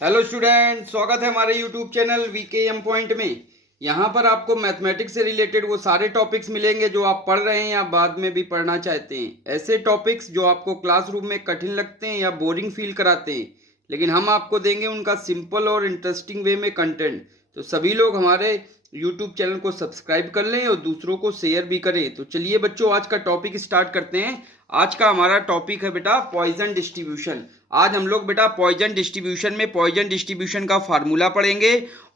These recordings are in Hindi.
हेलो स्टूडेंट, स्वागत है हमारे यूट्यूब चैनल वीकेएम पॉइंट में। यहाँ पर आपको मैथमेटिक्स से रिलेटेड वो सारे टॉपिक्स मिलेंगे जो आप पढ़ रहे हैं या बाद में भी पढ़ना चाहते हैं। ऐसे टॉपिक्स जो आपको क्लासरूम में कठिन लगते हैं या बोरिंग फील कराते हैं, लेकिन हम आपको देंगे उनका सिंपल और इंटरेस्टिंग वे में कंटेंट। तो सभी लोग हमारे यूट्यूब चैनल को सब्सक्राइब कर लें और दूसरों को शेयर भी करें। तो चलिए बच्चों, आज का टॉपिक स्टार्ट करते हैं। आज का हमारा टॉपिक है बेटा पॉइजन डिस्ट्रीब्यूशन। आज हम लोग बेटा पॉइजन डिस्ट्रीब्यूशन का फार्मूला पढ़ेंगे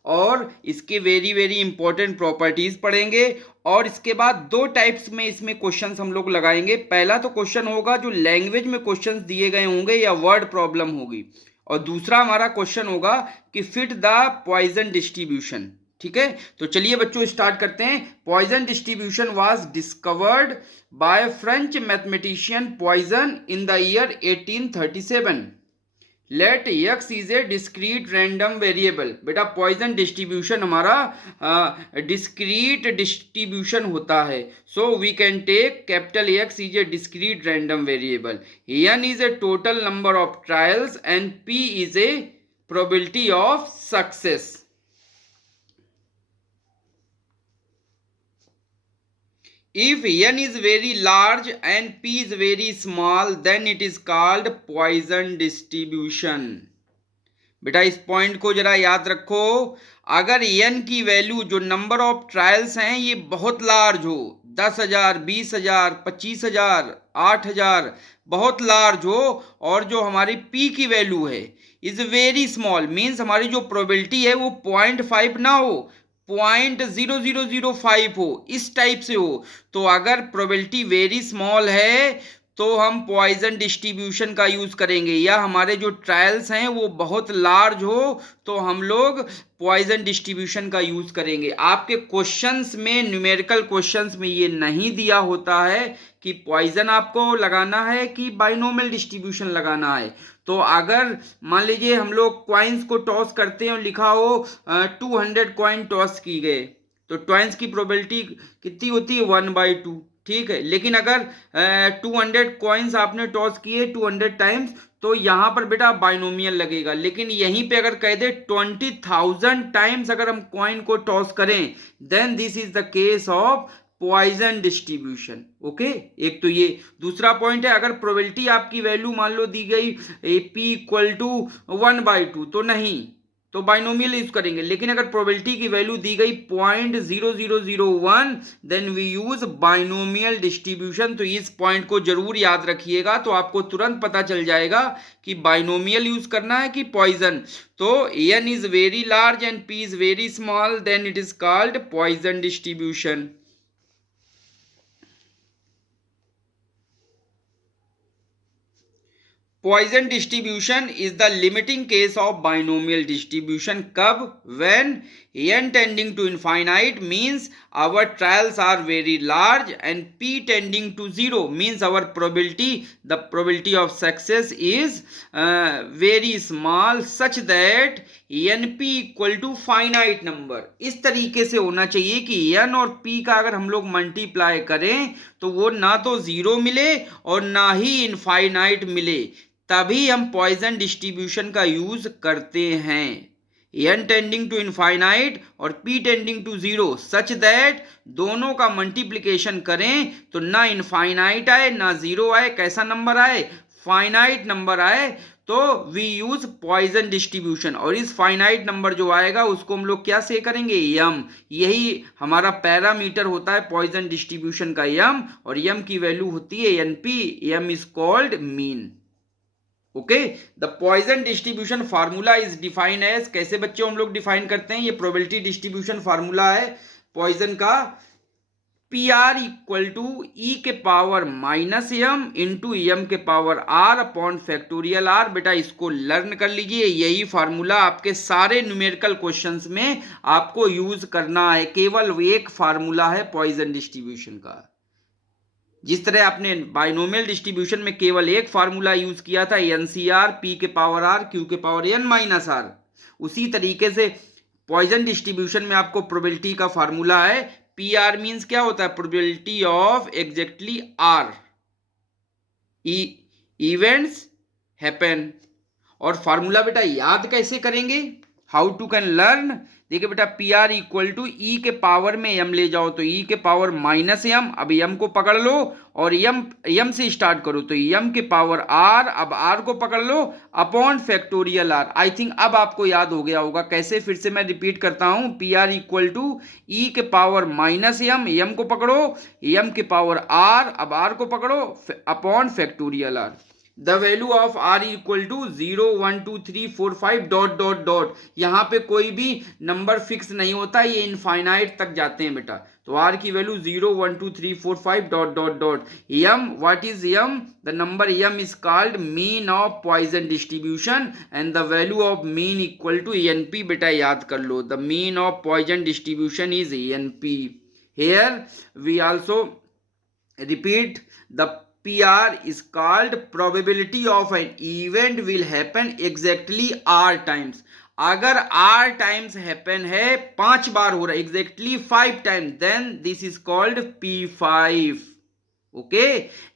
और इसके वेरी वेरी इंपॉर्टेंट प्रॉपर्टीज पढ़ेंगे। और इसके बाद दो टाइप्स में इसमें क्वेश्चंस हम लोग लगाएंगे। पहला तो क्वेश्चन होगा जो लैंग्वेज में क्वेश्चंस दिए गए होंगे या वर्ड प्रॉब्लम होगी, और दूसरा हमारा क्वेश्चन होगा कि फिट द पॉइजन डिस्ट्रीब्यूशन। ठीक है, तो चलिए बच्चों स्टार्ट करते हैं। Poisson distribution was discovered by French mathematician Poisson in the year 1837। Let x is a discrete random variable. बेटा पॉइजन डिस्ट्रीब्यूशन हमारा डिस्क्रीट डिस्ट्रीब्यूशन होता है। So we can take capital X is a discrete random variable, n is a total number of trials and p is a probability of success. If n is very large and p is very small, then it is called Poisson distribution. बेटा इस पॉइंट को जरा याद रखो। अगर n की वैल्यू जो नंबर ऑफ ट्रायल्स हैं ये बहुत लार्ज हो, 10,000, 20,000, 25,000, 8,000, बहुत लार्ज हो, और जो हमारी p की वैल्यू है इज वेरी स्मॉल, मीन्स हमारी जो प्रोबेबिलिटी है वो 0.5 ना हो, 0.0005 हो, इस टाइप से हो, तो अगर प्रोबेबिलिटी वेरी स्मॉल है तो हम पॉइजन डिस्ट्रीब्यूशन का यूज करेंगे। या हमारे जो ट्रायल्स हैं वो बहुत लार्ज हो तो हम लोग पॉइजन डिस्ट्रीब्यूशन का यूज करेंगे। आपके क्वेश्चंस में, न्यूमेरिकल क्वेश्चंस में ये नहीं दिया होता है कि पॉइजन आपको लगाना है कि बाइनोमियल डिस्ट्रीब्यूशन लगाना है। तो अगर मान लीजिए हम लोग कॉइन्स को टॉस करते हैं और लिखा हो 200 कॉइन टॉस की गए, तो टॉइन्स की प्रोबेबिलिटी कितनी होती है? 1/2। ठीक है, लेकिन अगर 200 कॉइन्स आपने टॉस किए 200 टाइम्स, तो यहां पर बेटा बाइनोमियल लगेगा। लेकिन यहीं पे अगर कह दे 20,000 टाइम्स अगर हम कॉइन को टॉस करें, then this is the case of Poisson distribution. Okay, एक तो ये। दूसरा पॉइंट है, अगर प्रोबेबिलिटी आपकी वैल्यू मान लो दी गई p इक्वल टू 1/2, तो नहीं, तो बाइनोमियल यूज करेंगे। लेकिन अगर प्रोबेबिलिटी की वैल्यू दी गई 0.0001, then we use binomial distribution. तो इस पॉइंट को जरूर याद रखिएगा, तो आपको तुरंत पता चल जाएगा कि बाइनोमियल यूज करना है कि पॉइजन। तो n is very large and p is very small, then it is called Poisson distribution. Poisson distribution is the limiting case of binomial distribution. कब? When n tending to infinite means our trials are very large and p tending to 0 means our probability, the probability of success is very small, such that np equal to finite number. इस तरीके से होना चाहिए कि n और p का अगर हम लोग मल्टीप्लाई करें तो वो ना तो 0 मिले और ना ही इनफाइनाइट मिले, तभी हम पॉइजन डिस्ट्रीब्यूशन का यूज करते हैं। n टेंडिंग टू इनफाइनाइट और p tending to 0 such that दोनों का मल्टीप्लिकेशन करें तो ना इनफाइनाइट आए ना 0 आए, कैसा नंबर आए? फाइनाइट नंबर आए। तो वी यूज पॉइजन डिस्ट्रीब्यूशन, और इस फाइनाइट नंबर जो आएगा उसको हम लोग क्या से करेंगे? यम। यही हमारा पैरामीटर होता है पॉइजन डिस्ट्रीब्यूशन का, यम, और यम की वैल्यू होती है np। M is called mean. Okay, the Poisson distribution formula is define as, कैसे बच्चों हम लोग डिफाइन करते हैं? ये प्रोबेबिलिटी डिस्ट्रीब्यूशन फार्मूला है पॉइजन का। P are equal to e के power minus m into m के power are upon factorial r. बेटा इसको लर्न कर लीजिए, यही फार्मूला आपके सारे न्यूमेरिकल क्वेश्चंस में आपको यूज करना है। केवल एक फार्मूला है पॉइजन डिस्ट्रीब्यूशन का। जिस तरह आपने बाइनोमियल डिस्ट्रीब्यूशन में केवल एक फार्मूला यूज किया था, एनसीआर, पी के पावर आर, क्यू के पावर एन माइनस आर, उसी तरीके से पॉइजन डिस्ट्रीब्यूशन में आपको प्रोबेबिलिटी का फार्मूला है। पी आर मीन्स क्या होता है? Probability of exactly r events happen, और फार्मूला बेटा याद कैसे करेंगे, हाउ टू कैन लर्न। देखिए बेटा P R equal to e के पावर में एम ले जाओ तो ई के पावर माइनस एम, अब एम को पकड़ लो और एम से स्टार्ट करो तो एम के पावर आर, अब आर को पकड़ लो upon factorial r. I think अब आपको याद हो गया होगा कैसे, फिर से मैं रिपीट करता हूं, P R equal to e के पावर माइनस एम को पकड़ो, एम के पावर आर, अब आर को पकड़ो upon factorial r. The value of r equal to 0 1 2 3 4 5 dot dot dot. यहाँ पे कोई भी नंबर फिक्स नहीं होता, ये इनफाइनाइट तक जाते हैं बेटा। तो आर की value 0 1 2 3 4 5 dot dot dot. M, what is m? The number m is called mean of Poisson distribution and the value of mean equal to n p. बेटा याद कर लो, the mean of Poisson distribution is n p. Here we also repeat, the PR is called probability of an event will happen exactly r times। अगर r टाइम्स हैपन है 5 बार हो रहा है, exactly 5 times, then this is called P5। Okay,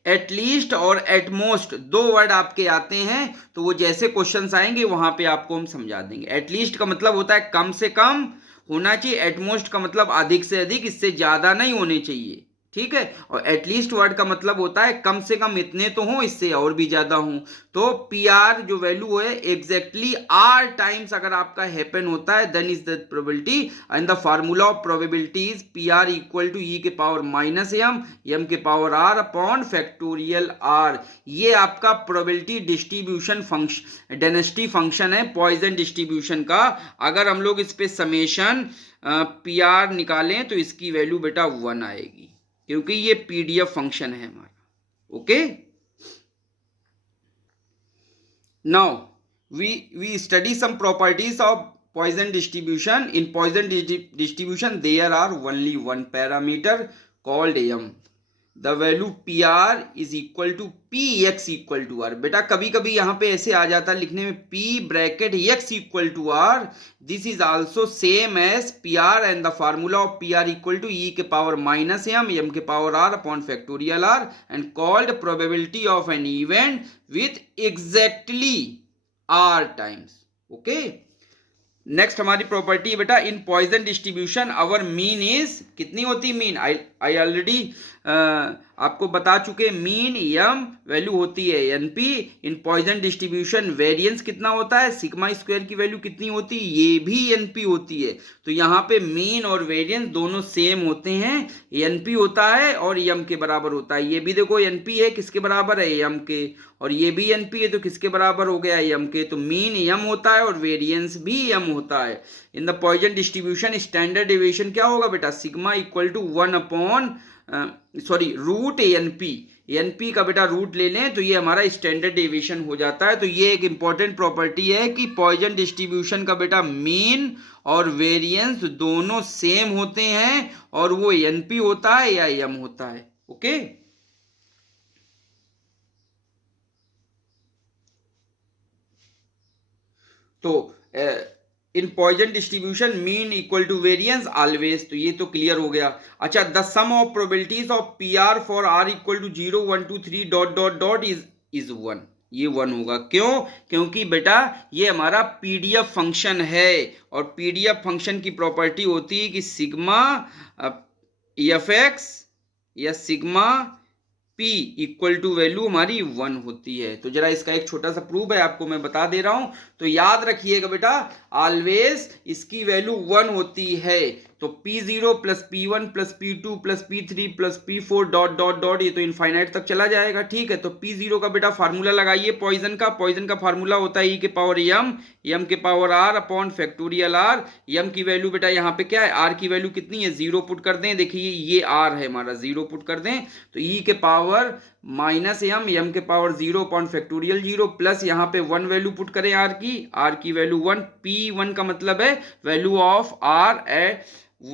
at least और एटमोस्ट 2 वर्ड आपके आते हैं, तो वो जैसे क्वेश्चंस आएंगे वहां पे आपको हम समझा देंगे। एटलीस्ट का मतलब होता है कम से कम होना चाहिए, एटमोस्ट का मतलब अधिक से अधिक, इससे ज्यादा नहीं होने चाहिए, ठीक है। और एटलीस्ट वर्ड का मतलब होता है कम से कम इतने तो हो, इससे और भी ज्यादा हो। तो पी आर जो वैल्यू है एग्जैक्टली आर टाइम्स अगर आपका हैपन होता है, then is the probability and the formula of probability is P are equal to e के पावर माइनस एम के power are upon factorial r. ये आपका probability distribution function, density function है पॉइजन डिस्ट्रीब्यूशन का। अगर हम लोग इस पे समेशन पी आर निकालें तो इसकी वैल्यू बेटा 1 आएगी, क्योंकि ये पीडीएफ फंक्शन है हमारा। Okay, now we study some properties of Poisson distribution. In Poisson distribution there are only one parameter called m. The value p r is equal to p x equal to r. बेटा कभी कभी यहाँ पे ऐसे आ जाता है लिखने में P bracket x equal to r, this is also same as P r and the formula of P are equal to e के पावर माइनस एम के power are upon factorial r and called probability of an event with exactly r times. Okay, next हमारी प्रॉपर्टी है बेटा, in Poisson distribution our mean is, कितनी होती मीन, आई ऑलरेडी आपको बता चुके, मीन एम, वैल्यू होती है एनपी। इन पॉइजन डिस्ट्रीब्यूशन वेरिएंस कितना होता है, सिग्मा स्क्वायर की वैल्यू कितनी होती है, ये भी एनपी होती है। तो यहाँ पे मीन और वेरिएंस दोनों सेम होते हैं, एनपी होता है और एम के बराबर होता है। ये भी देखो एनपी है, किसके बराबर है, एम के, और ये भी एनपी है तो किसके बराबर हो गया, एम के। तो मीन एम होता है और वेरिएंस भी एम होता है। In the Poisson distribution standard deviation क्या होगा बेटा, sigma equal to 1 upon root np. Np का बेटा रूट ले लें तो ये हमारा स्टैंडर्ड डेविएशन हो जाता है। तो ये एक इंपॉर्टेंट प्रॉपर्टी है कि पॉइजन डिस्ट्रीब्यूशन का बेटा मीन और वेरिएंस दोनों सेम होते हैं और वो एनपी होता है या एम होता है। ओके, तो in Poisson distribution mean equal to variance always, तो ये तो क्लियर हो गया। अच्छा, the sum of probabilities of P r for r equal to 0 1 2 3 dot dot dot is 1। ये 1 होगा, क्यों, क्योंकि बेटा ये हमारा पीडीएफ फंक्शन है और पीडीएफ फंक्शन की प्रॉपर्टी होती है कि सिग्मा एफ एक्स या sigma P equal to value हमारी 1 होती है। तो जरा इसका एक छोटा सा प्रूफ है, आपको मैं बता दे रहा हूं। तो याद रखिएगा बेटा, ऑलवेज इसकी वैल्यू 1 होती है। तो P0 plus P1 plus P2 plus P3 plus P4 dot dot dot, ये तो इनफाइनाइट तक चला जाएगा, ठीक है। तो P0 का बेटा फार्मूला लगाइए पॉइजन का फार्मूला होता है ई के पावर एम के power are upon factorial r. M की वैल्यू बेटा यहाँ पे क्या है, आर की वैल्यू कितनी है, 0 पुट कर दें। देखिए ये आर है हमारा, 0 पुट कर दें तो ई के पावर माइनस एम के पावर 0 अपॉन फैक्टोरियल 0 प्लस यहाँ पे 1 वैल्यू पुट करें आर की वैल्यू 1। P1 का मतलब है value of r at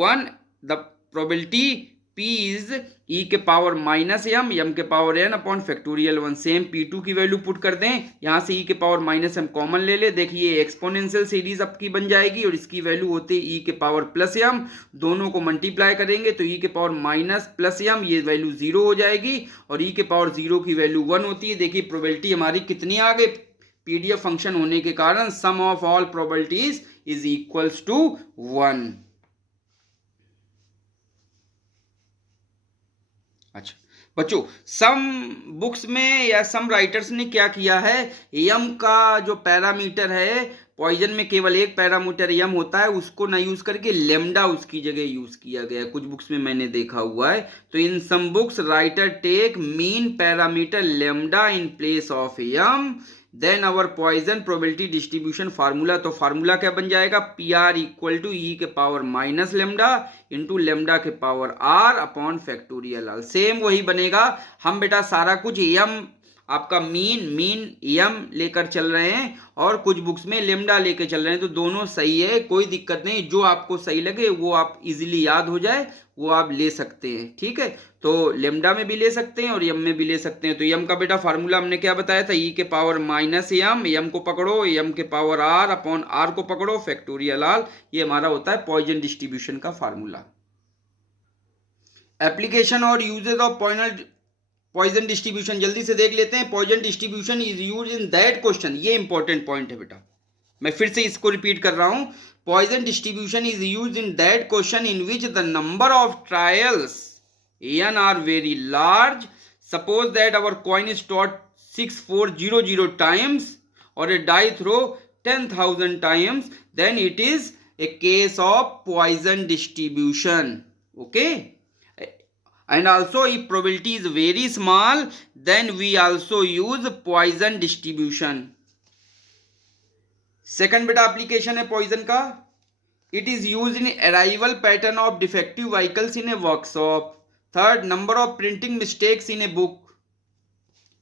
1। The probability P is e के पावर माइनस एम के power n upon factorial 1। Same P2 की वैल्यू पुट कर दें, यहाँ से ई के पावर माइनस एम कॉमन ले ले। देखिए एक्सपोनेंशियल सीरीज आपकी बन जाएगी और इसकी वैल्यू होती है ई के पावर प्लस एम। दोनों को मल्टीप्लाई करेंगे तो ई के पावर माइनस प्लस एम, ये वैल्यू 0 हो जाएगी और ई के पावर 0 की वैल्यू 1 होती है। देखिए प्रोबेबिलिटी हमारी कितनी आ गई, PDF फंक्शन होने के कारण sum of all probabilities is equals to 1। अच्छा बच्चों, सम बुक्स में या सम राइटर्स ने क्या किया है, यम का जो पैरामीटर है, पॉइजन में केवल एक पैरामीटर यम होता है, उसको ना यूज करके लेमडा उसकी जगह यूज किया गया है। कुछ बुक्स में मैंने देखा हुआ है। तो in some books writer take mean parameter lambda in place of m, then our Poisson probability distribution formula. तो फार्मूला क्या बन जाएगा, P are equal to e के power minus lambda into lambda के power are upon factorial R. Same वही बनेगा। हम बेटा सारा कुछ यम आपका मीन यम लेकर चल रहे हैं और कुछ बुक्स में लेमडा लेकर चल रहे हैं। तो दोनों सही है, कोई दिक्कत नहीं। जो आपको सही लगे वो आप इजीली याद हो जाए वो आप ले सकते हैं। ठीक है, तो लेमडा में भी ले सकते हैं और यम में भी ले सकते हैं। तो यम का बेटा फार्मूला हमने क्या बताया था, ई के पावर माइनस यम को पकड़ो, यम के पावर आर अपॉन आर को पकड़ो, फैक्टोरियल आर। ये हमारा होता है पॉइजन डिस्ट्रीब्यूशन का फार्मूला। एप्लीकेशन और यूजेज ऑफ पॉइजन डिस्ट्रीब्यूशन जल्दी से देख लेते हैं। Poisson distribution is use in that question, ये इंपॉर्टेंट पॉइंट है बेटा, मैं फिर से इसको रिपीट कर रहा हूं। Poison distribution is use in that question in which the number of trials n are very large. Suppose that our coin is tossed 6400 times or a die throw 10,000 times, then it is a case of Poisson distribution. Okay, and also if probability is very small, then we also use Poisson distribution. Second बेटा application है Poisson का, it is used in arrival pattern of defective vehicles in a workshop. Third, number of printing mistakes in a book.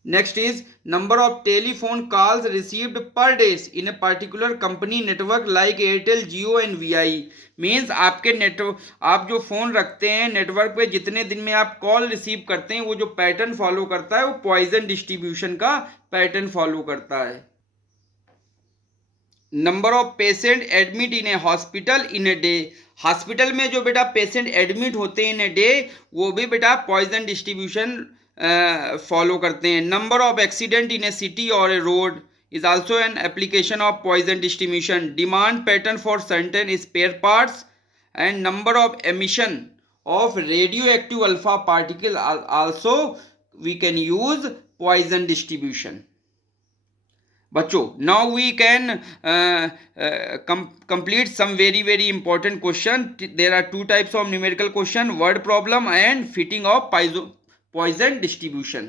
Next is number of telephone calls received per day in a particular company network like Airtel, Jio and Vi. Means आपके नेटवर्क, आप जो फोन रखते हैं नेटवर्क पे, जितने दिन में आप कॉल रिसीव करते हैं, वो जो पैटर्न फॉलो करता है वो पॉइजन डिस्ट्रीब्यूशन का पैटर्न फॉलो करता है। Number of patient admit in A hospital in a day, hospital में जो बेटा पेशेंट एडमिट होते हैं इन ए डे, वो भी बेटा पॉइजन डिस्ट्रीब्यूशन फॉलो करते हैं। Number of accident in a city और a road is also an application of Poisson distribution. Demand pattern for certain spare parts and number of emission of radioactive alpha particle also we can use Poisson distribution. बच्चों, now we can complete some very important question. There are two types of numerical question, word problem and fitting of Poisson distribution.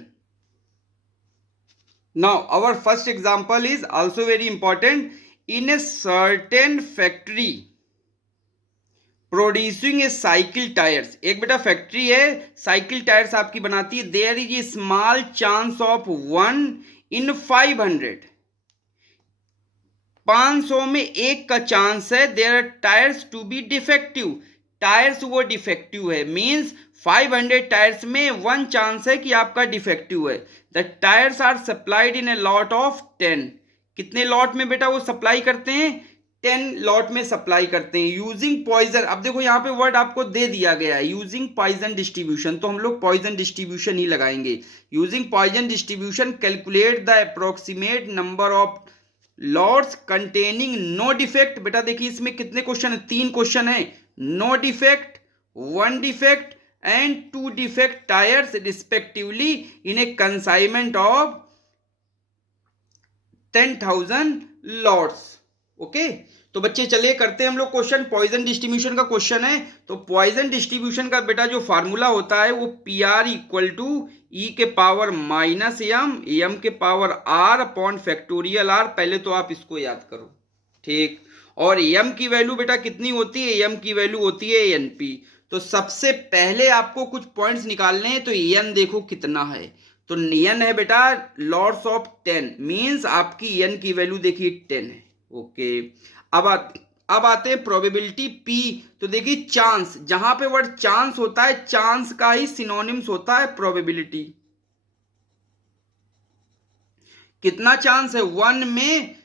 Now our first example is also very important. In a certain factory producing a cycle tyres, एक बेटा फैक्ट्री है साइकिल टायर्स आपकी बनाती है, there is a small chance of 1 in 500, 500 में एक का चांस है there are tyres to be defective, tyres वो डिफेक्टिव है। मींस 500 टायर्स में 1 चांस है कि आपका डिफेक्टिव है। The tyres are supplied in a lot of 10, कितने लॉट में बेटा वो सप्लाई करते हैं, 10 लॉट में सप्लाई करते हैं। यूजिंग पॉइजन, अब देखो यहाँ पे वर्ड आपको दे दिया गया है यूजिंग पॉइजन डिस्ट्रीब्यूशन, तो हम लोग पॉइजन डिस्ट्रीब्यूशन ही लगाएंगे। Using Poisson distribution calculate the approximate number of lots containing no defect. बेटा देखिए इसमें कितने क्वेश्चन है, 3 क्वेश्चन है। No defect, 1 defect and 2 defect tyres respectively in a consignment of 10,000 lots. Okay, तो बच्चे चलिए करते हैं हम लोग क्वेश्चन। पॉइजन डिस्ट्रीब्यूशन का क्वेश्चन है, तो पॉइजन डिस्ट्रीब्यूशन का बेटा जो फार्मूला होता है वो p are equal to e के पावर माइनस एम के power are upon factorial r. पहले तो आप इसको याद करो, ठीक। और एम की वैल्यू बेटा कितनी होती है, एम की वैल्यू होती है एनपी। तो सबसे पहले आपको कुछ पॉइंट्स निकालने हैं, तो एन देखो कितना है, तो एन है बेटा लॉट्स ऑफ 10, मीन्स आपकी एन की वैल्यू देखिए 10 है। ओके, अब आते हैं प्रोबेबिलिटी पी। तो देखिए चांस, जहां पे वर्ड चांस होता है चांस का ही सिनोनिम्स होता है प्रोबेबिलिटी। कितना चांस है 1 में,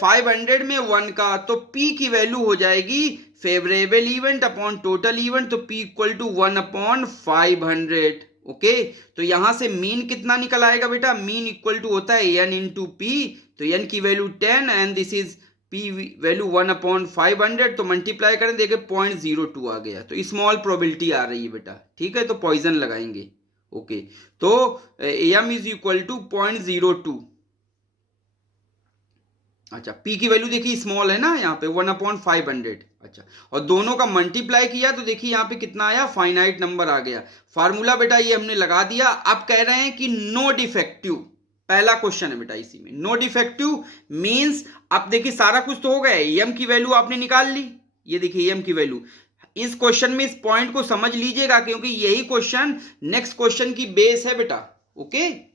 500 में 1 का, तो P की वैल्यू हो जाएगी favourable event upon total event, तो P equal to 1 upon 500। Okay, तो यहां से मीन कितना निकल आएगा बेटा, मीन इक्वल टू होता है n इंटू पी, तो n की value 10 and this is P value 1/500, तो मल्टीप्लाई करें देखे 0.02 आ गया, तो स्मॉल प्रोबेबिलिटी आ रही है बेटा, ठीक है, तो पॉइजन लगाएंगे। ओके, तो m इज इक्वल टू 0.02। अच्छा, p की वैल्यू देखिए स्मॉल है ना यहाँ पे 1/500। अच्छा, और दोनों का मल्टीप्लाई किया तो देखिए यहाँ पे कितना आया, फाइनाइट नंबर आ गया। फार्मूला बेटा ये हमने लगा दिया। अब कह रहे हैं कि नो डिफेक्टिव, पहला क्वेश्चन है बेटा इसी में, नो डिफेक्टिव मींस, अब देखिए सारा कुछ तो हो गया, m की वैल्यू आपने निकाल ली, ये देखिए m की वैल्यू। इस क्वेश्चन में इस पॉइंट को समझ लीजिएगा क्योंकि यही क्वेश्चन नेक्स्ट क्वेश्चन की बेस है बेटा। Okay,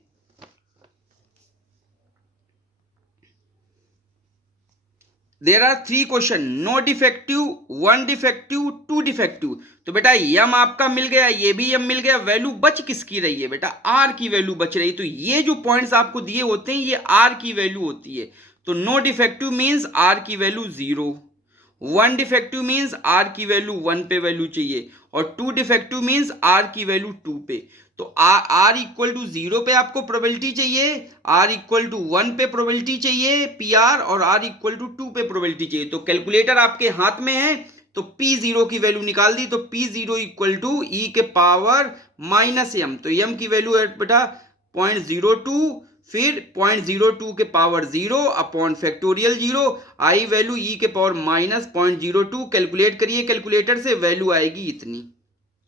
there are 3 question, no defective, 1 defective, 2 defective. तो बेटा यम आपका मिल गया, ये भी यम मिल गया, वैल्यू बच किसकी रही है बेटा, आर की वैल्यू बच रही है। तो ये जो पॉइंट्स आपको दिए होते हैं ये आर की वैल्यू होती है। तो नो डिफेक्टिव मींस आर की वैल्यू 0, 1 डिफेक्टिव मींस आर की वैल्यू 1 पे वैल्यू चाहिए, और 2 डिफेक्टिव मींस आर की वैल्यू 2 पे। तो आर इक्वल टू 0 पे आपको प्रोबेबिलिटी चाहिए, आर इक्वल टू 1 पे प्रोबेबिलिटी चाहिए पी आर, और आर इक्वल टू 2 पे प्रोबेबिलिटी चाहिए। तो कैलकुलेटर आपके हाथ में है, तो P0 की वैल्यू निकाल दी, तो P0 इक्वल टू ई के पावर माइनस एम, तो एम की वैल्यू है बेटा 0.02, फिर 0.02 के power 0 upon factorial 0, I value ई के पावर माइनस 0.02, कैलकुलेट करिए कैलकुलेटर से, वैल्यू आएगी इतनी।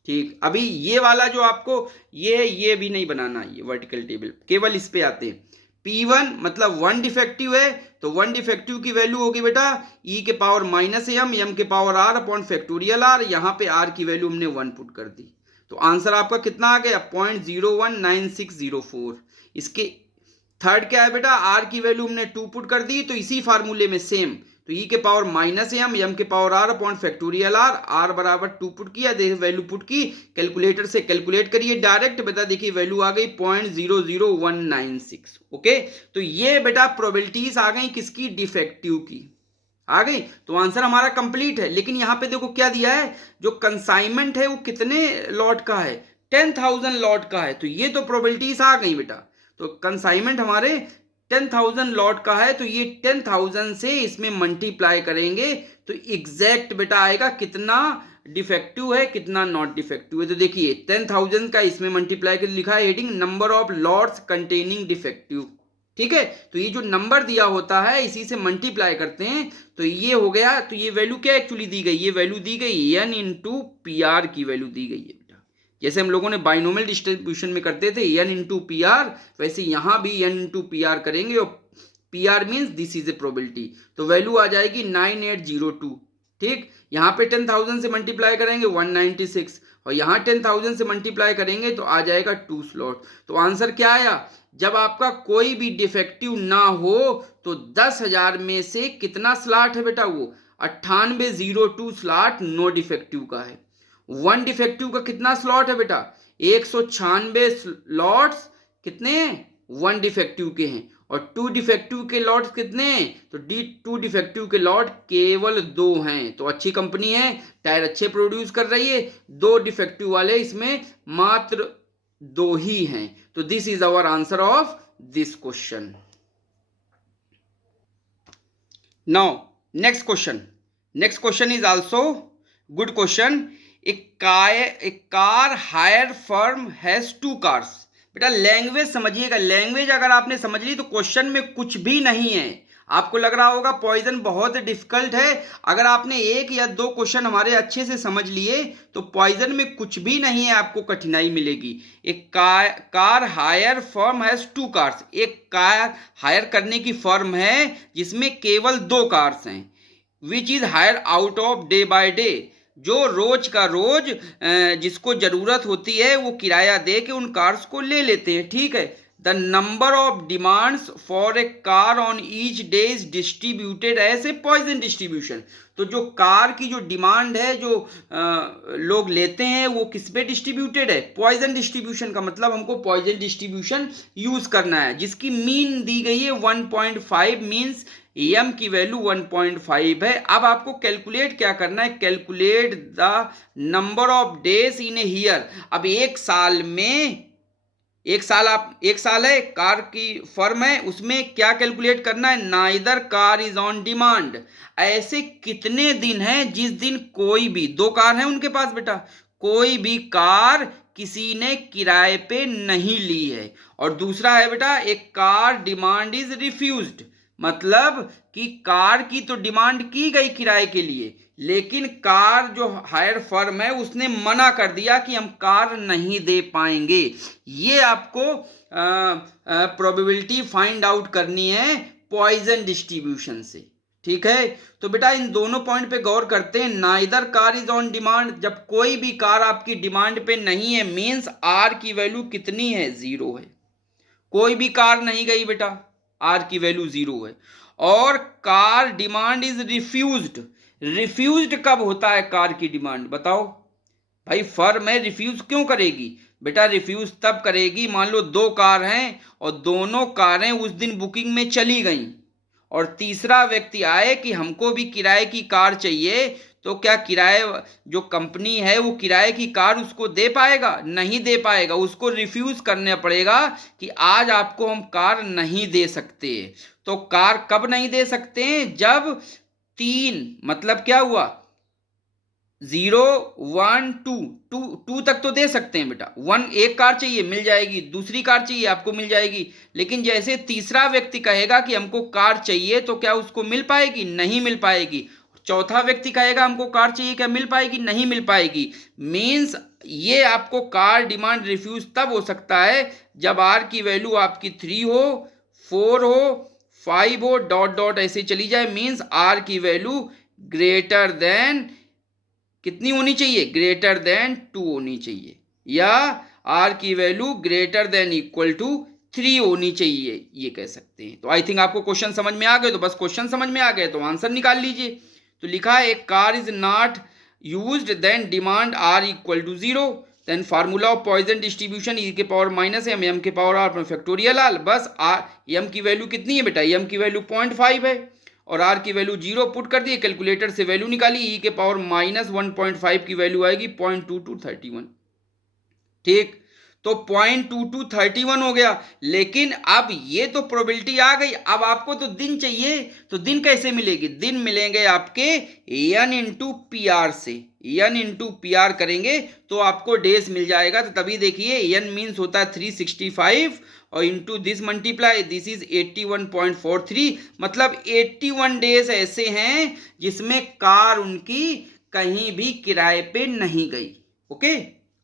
ठीक, अभी ये वाला जो आपको ये भी नहीं बनाना, ये वर्टिकल टेबल, केवल इस पे आते हैं। P1 मतलब 1 डिफेक्टिव है, तो 1 डिफेक्टिव की वैल्यू होगी बेटा e के पावर माइनस एम के power r upon factorial r, यहाँ पे r की वैल्यू हमने 1 पुट कर दी, तो आंसर आपका कितना आ गया 0.019604। इसके थर्ड क्या है बेटा, r की वैल्यू हमने 2 पुट कर दी, तो इसी फार्मूले में सेम, तो e के पावर माइनस एम के power r upon factorial r बराबर 2 पुट किया, देखिए वैल्यू पुट की, कैलकुलेटर से कैलकुलेट करिए डायरेक्ट, बेटा देखिए वैल्यू आ गई 0.00196। ओके, तो ये बेटा प्रोबेबिलिटीज आ गई किसकी, डिफेक्टिव की आ गई, तो आंसर हमारा कंप्लीट है। लेकिन यहाँ पे देखो क्या दिया है, जो कंसाइनमेंट है वो कितने लॉट का है, 10,000 लॉट का है, तो ये तो प्रोबेबिलिटीज आ गई बेटा। तो कंसाइनमेंट हमारे 10,000 लॉट का है, तो ये 10,000 से इसमें मल्टीप्लाई करेंगे तो एग्जैक्ट बेटा आएगा कितना डिफेक्टिव है कितना नॉट डिफेक्टिव है। तो देखिए 10,000 का इसमें मल्टीप्लाई कर लिखा है heading number of lots containing defective, ठीक है, तो ये जो नंबर दिया होता है इसी से मल्टीप्लाई करते हैं, तो ये हो गया, तो ये वैल्यू क्या एक्चुअली दी गई, ये वैल्यू दी गई n इंटू पी आर की वैल्यू दी गई है। जैसे हम लोगों ने बाइनोमियल डिस्ट्रीब्यूशन में करते थे n इंटू पी आर, वैसे यहां भी n इंटू पी आर करेंगे, और P R means this is a probability, तो वैल्यू आ जाएगी 9802। ठीक, यहाँ पे 10,000 से मल्टीप्लाई करेंगे 196, और यहाँ 10,000 से मल्टीप्लाई करेंगे तो आ जाएगा 2 स्लॉट। तो आंसर क्या आया, जब आपका कोई भी डिफेक्टिव ना हो तो 10,000 में से कितना स्लॉट है बेटा, वो 9802 स्लॉट नो डिफेक्टिव का है। 1 डिफेक्टिव का कितना स्लॉट है बेटा, 196 स्लॉट्स कितने 1 डिफेक्टिव के हैं, और 2 डिफेक्टिव के लॉट्स कितने हैं, तो 2 डिफेक्टिव के लॉट केवल 2 हैं। तो अच्छी कंपनी है, टायर अच्छे प्रोड्यूस कर रही है, 2 डिफेक्टिव वाले इसमें मात्र 2 ही हैं। तो this is our answer of this question. Now next question is also good question. A car hire firm has 2 cars। बेटा लैंग्वेज समझिएगा, लैंग्वेज अगर आपने समझ ली तो क्वेश्चन में कुछ भी नहीं है। आपको लग रहा होगा पॉइजन बहुत डिफिकल्ट है, अगर आपने 1 या 2 क्वेश्चन हमारे अच्छे से समझ लिए तो पॉइजन में कुछ भी नहीं है, आपको कठिनाई मिलेगी। एक car hire firm has 2 cars, एक कार हायर करने की फर्म है जिसमें केवल 2 कार्स हैं, which is hire out of day by day, जो रोज का रोज जिसको जरूरत होती है वो किराया दे के उन कार्स को ले लेते हैं। ठीक है, the number of demands for a car on each day is distributed as a Poisson distribution. तो जो कार की जो डिमांड है जो लोग लेते हैं वो किस पे डिस्ट्रीब्यूटेड है, पॉइजन डिस्ट्रीब्यूशन का मतलब हमको पॉइजन डिस्ट्रीब्यूशन यूज करना है, जिसकी मीन दी गई है 1.5 मीन्स एम की वैल्यू 1.5 है। अब आपको कैलकुलेट क्या करना है, calculate the number of days in a year. अब एक साल में, एक साल है, कार की फर्म है, उसमें क्या कैलकुलेट करना है, neither car is on demand. ऐसे कितने दिन हैं जिस दिन कोई भी, दो कार हैं उनके पास बेटा, कोई भी कार किसी ने किराए पे नहीं ली है। और दूसरा है बेटा, एक कार डिमांड इज रिफ्यूज्ड, मतलब कि कार की तो डिमांड की गई किराए के लिए, लेकिन कार जो हायर फर्म है उसने मना कर दिया कि हम कार नहीं दे पाएंगे। ये आपको प्रोबेबिलिटी फाइंड आउट करनी है पॉइजन डिस्ट्रीब्यूशन से, ठीक है। तो बेटा इन दोनों पॉइंट पे गौर करते हैं। Neither car is on demand, जब कोई भी कार आपकी डिमांड पे नहीं है, मींस आर की वैल्यू कितनी है, 0 है। कोई भी कार नहीं गई बेटा, आर की वैल्यू 0 है। और car demand is refused, refused कब होता है कार की डिमांड, बताओ भाई। फर्म है, रिफ्यूज क्यों करेगी बेटा, रिफ्यूज तब करेगी, मान लो दो कार हैं और दोनों कारें उस दिन बुकिंग में चली गई और तीसरा व्यक्ति आए कि हमको भी किराए की कार चाहिए, तो क्या किराए जो कंपनी है वो किराए की कार उसको दे पाएगा, नहीं दे पाएगा, उसको रिफ्यूज करना पड़ेगा कि आज आपको हम कार नहीं दे सकते। तो कार कब नहीं दे सकते, जब तीन, मतलब क्या हुआ, 0 1 2, 2 तक तो दे सकते हैं बेटा, 1 एक कार चाहिए मिल जाएगी, दूसरी कार चाहिए आपको मिल जाएगी, लेकिन जैसे तीसरा व्यक्ति कहेगा कि हमको कार चाहिए तो क्या उसको मिल पाएगी, नहीं मिल पाएगी। चौथा व्यक्ति कहेगा हमको कार चाहिए, क्या मिल पाएगी, नहीं मिल पाएगी। मीन्स ये आपको कार डिमांड रिफ्यूज तब हो सकता है जब आर की वैल्यू आपकी 3 हो, 4 हो, 5 हो, डॉट डॉट ऐसे चली जाए। मीन्स आर की वैल्यू ग्रेटर देन कितनी होनी चाहिए, ग्रेटर देन 2 होनी चाहिए, या आर की value greater than equal to 3 होनी चाहिए, ये कह सकते हैं। तो आई थिंक आपको क्वेश्चन समझ में आ गए, तो बस क्वेश्चन समझ में आ गए तो आंसर निकाल लीजिए। तो लिखा है एक car is not used then demand R equal to 0, then formula of Poisson distribution e के पावर माइनस एम, एम के पावर आर फैक्टोरियल आर। बस आर एम की वैल्यू कितनी है बेटा, एम की वैल्यू 0.5 है और आर की वैल्यू 0 पुट कर दिए, कैलकुलेटर से वैल्यू निकाली, ई के पावर माइनस 1.5 की वैल्यू आएगी 0.2231, ठीक। तो 0.2231 हो गया। लेकिन अब ये तो प्रोबेबिलिटी आ गई, अब आपको तो दिन चाहिए, तो दिन कैसे मिलेगी, दिन मिलेंगे आपके n इंटू पी आर से, n इंटू पी आर करेंगे तो आपको डेज मिल जाएगा। तो तभी देखिए n मीन्स होता है 365 और into this multiply, this is 81.43, मतलब 81 डेज ऐसे हैं जिसमें कार उनकी कहीं भी किराए पे नहीं गई। ओके,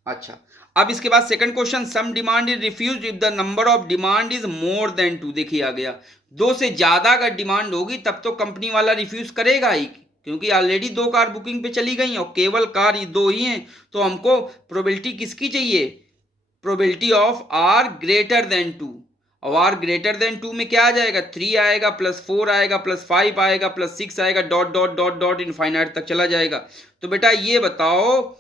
अच्छा। अब इसके बाद second question, some demand is refused if the number of demand is more than 2। देखिए आ गया, दो से ज्यादा अगर डिमांड होगी तब तो कंपनी वाला रिफ्यूज करेगा ही, क्योंकि ऑलरेडी दो कार बुकिंग पे चली गई और केवल कार ये दो ही हैं। तो हमको प्रोबेबिलिटी किसकी चाहिए, probability of r greater than 2। और आर ग्रेटर देन 2 में क्या आ जाएगा, 3 आएगा प्लस 4 आएगा प्लस 5 आएगा प्लस 6 आएगा, dot dot dot dot infinite तक चला जाएगा। तो बेटा ये बताओ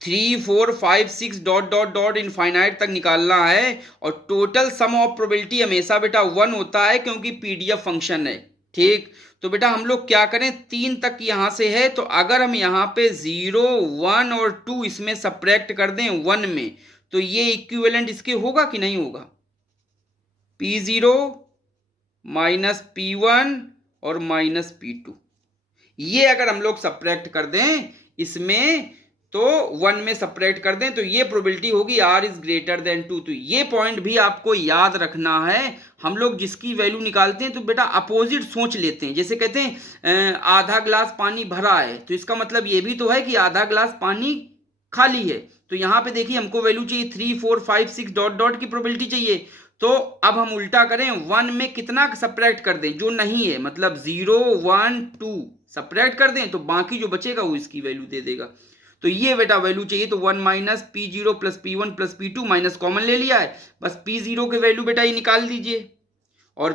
3 4 5 6 डॉट डॉट डॉट इनफाइनाइट तक निकालना है और टोटल सम ऑफ प्रोबेबिलिटी हमेशा बेटा 1 होता है क्योंकि पीडीएफ फंक्शन है, ठीक। तो बेटा हम लोग क्या करें, 3 तक यहां से है, तो अगर हम यहां पे 0 1 और 2 इसमें सब्ट्रैक्ट कर दें 1 में, तो ये इक्विवेलेंट इसके होगा कि नहीं होगा, P0 माइनस P1 और माइनस P2, ये अगर हम लोग सब्ट्रैक्ट कर दें इसमें, तो 1 में सब्ट्रैक्ट कर दें, तो ये प्रोबेबिलिटी होगी R इज ग्रेटर देन 2। तो ये पॉइंट भी आपको याद रखना है। हम लोग जिसकी वैल्यू निकालते हैं तो बेटा अपोजिट सोच लेते हैं, जैसे कहते हैं आधा ग्लास पानी भरा है, तो इसका मतलब ये भी तो है कि आधा ग्लास पानी खाली है। तो यहाँ पे देखिए हमको वैल्यू चाहिए 3 4 5 6 डॉट डॉट की प्रोबेबिलिटी चाहिए। तो अब हम उल्टा करें, 1 में कितना सब्ट्रैक्ट कर दें, जो नहीं है, मतलब 0 1 2 सब्ट्रैक्ट कर दें, तो बाकी जो बचेगा वो इसकी वैल्यू दे देगा। तो ये बेटा वैल्यू चाहिए, तो 1 minus P0 plus P1 plus P2 minus common ले लिया है, बस P0 के वैल्यू बेटा ये निकाल दीजिए और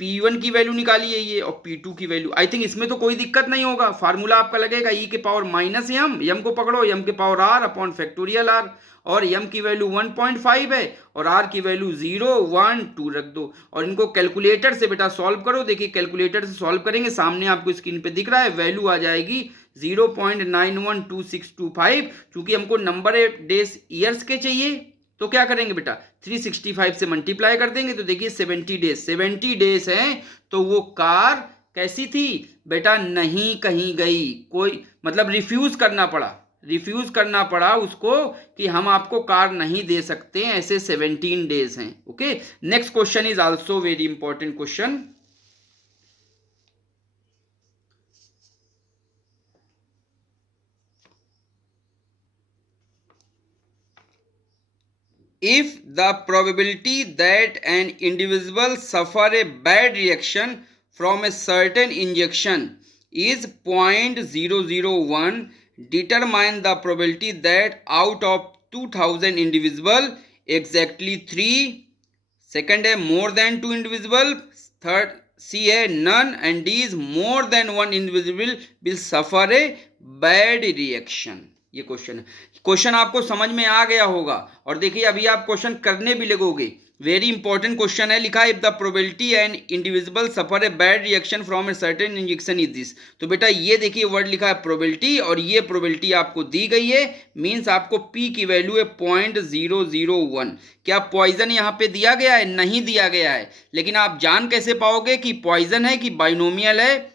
P1 की वैल्यू निकाली है ये, और P2 की वैल्यू। आई थिंक इसमें तो कोई दिक्कत नहीं होगा। फार्मूला आपका लगेगा e के पावर माइनस एम को पकड़ो, m के power r upon factorial r, और m की वैल्यू 1.5 है और r की वैल्यू 0, 1, 2 रख दो, और इनको कैलकुलेटर से बेटा सॉल्व करो। देखिए कैलकुलेटर से सॉल्व करेंगे, सामने आपको स्क्रीन पे दिख रहा है, वैल्यू आ जाएगी 0.912625। चूंकि हमको नंबर डेज ईयर्स के चाहिए तो क्या करेंगे बेटा, 365 से मल्टीप्लाई कर देंगे, तो देखिए 70 डेज हैं। तो वो कार कैसी थी बेटा, नहीं कहीं गई, कोई मतलब रिफ्यूज करना पड़ा उसको कि हम आपको कार नहीं दे सकते, ऐसे 17 डेज हैं। Okay, next question is also very important question. If the probability that an individual suffer a bad reaction from a certain injection is 0.001, determine the probability that out of 2000 individual exactly 3, second है more than 2 individual, third C है none, and D is more than 1 individual will suffer a bad reaction। ये क्वेश्चन है। क्वेश्चन आपको समझ में आ गया होगा, और देखिए अभी आप क्वेश्चन करने भी लगोगे। वेरी इंपॉर्टेंट क्वेश्चन है, लिखा है if the probability and individual suffer a bad reaction from a certain injection is this. तो बेटा ये देखिए वर्ड लिखा है प्रोबेबिलिटी, और ये प्रोबेबिलिटी आपको दी गई है, मींस आपको पी की वैल्यू है 0.001। क्या पॉइजन यहाँ पे दिया गया है? नहीं दिया गया है, लेकिन आप जान कैसे पाओगे कि पॉइजन है कि बाइनोमियल है?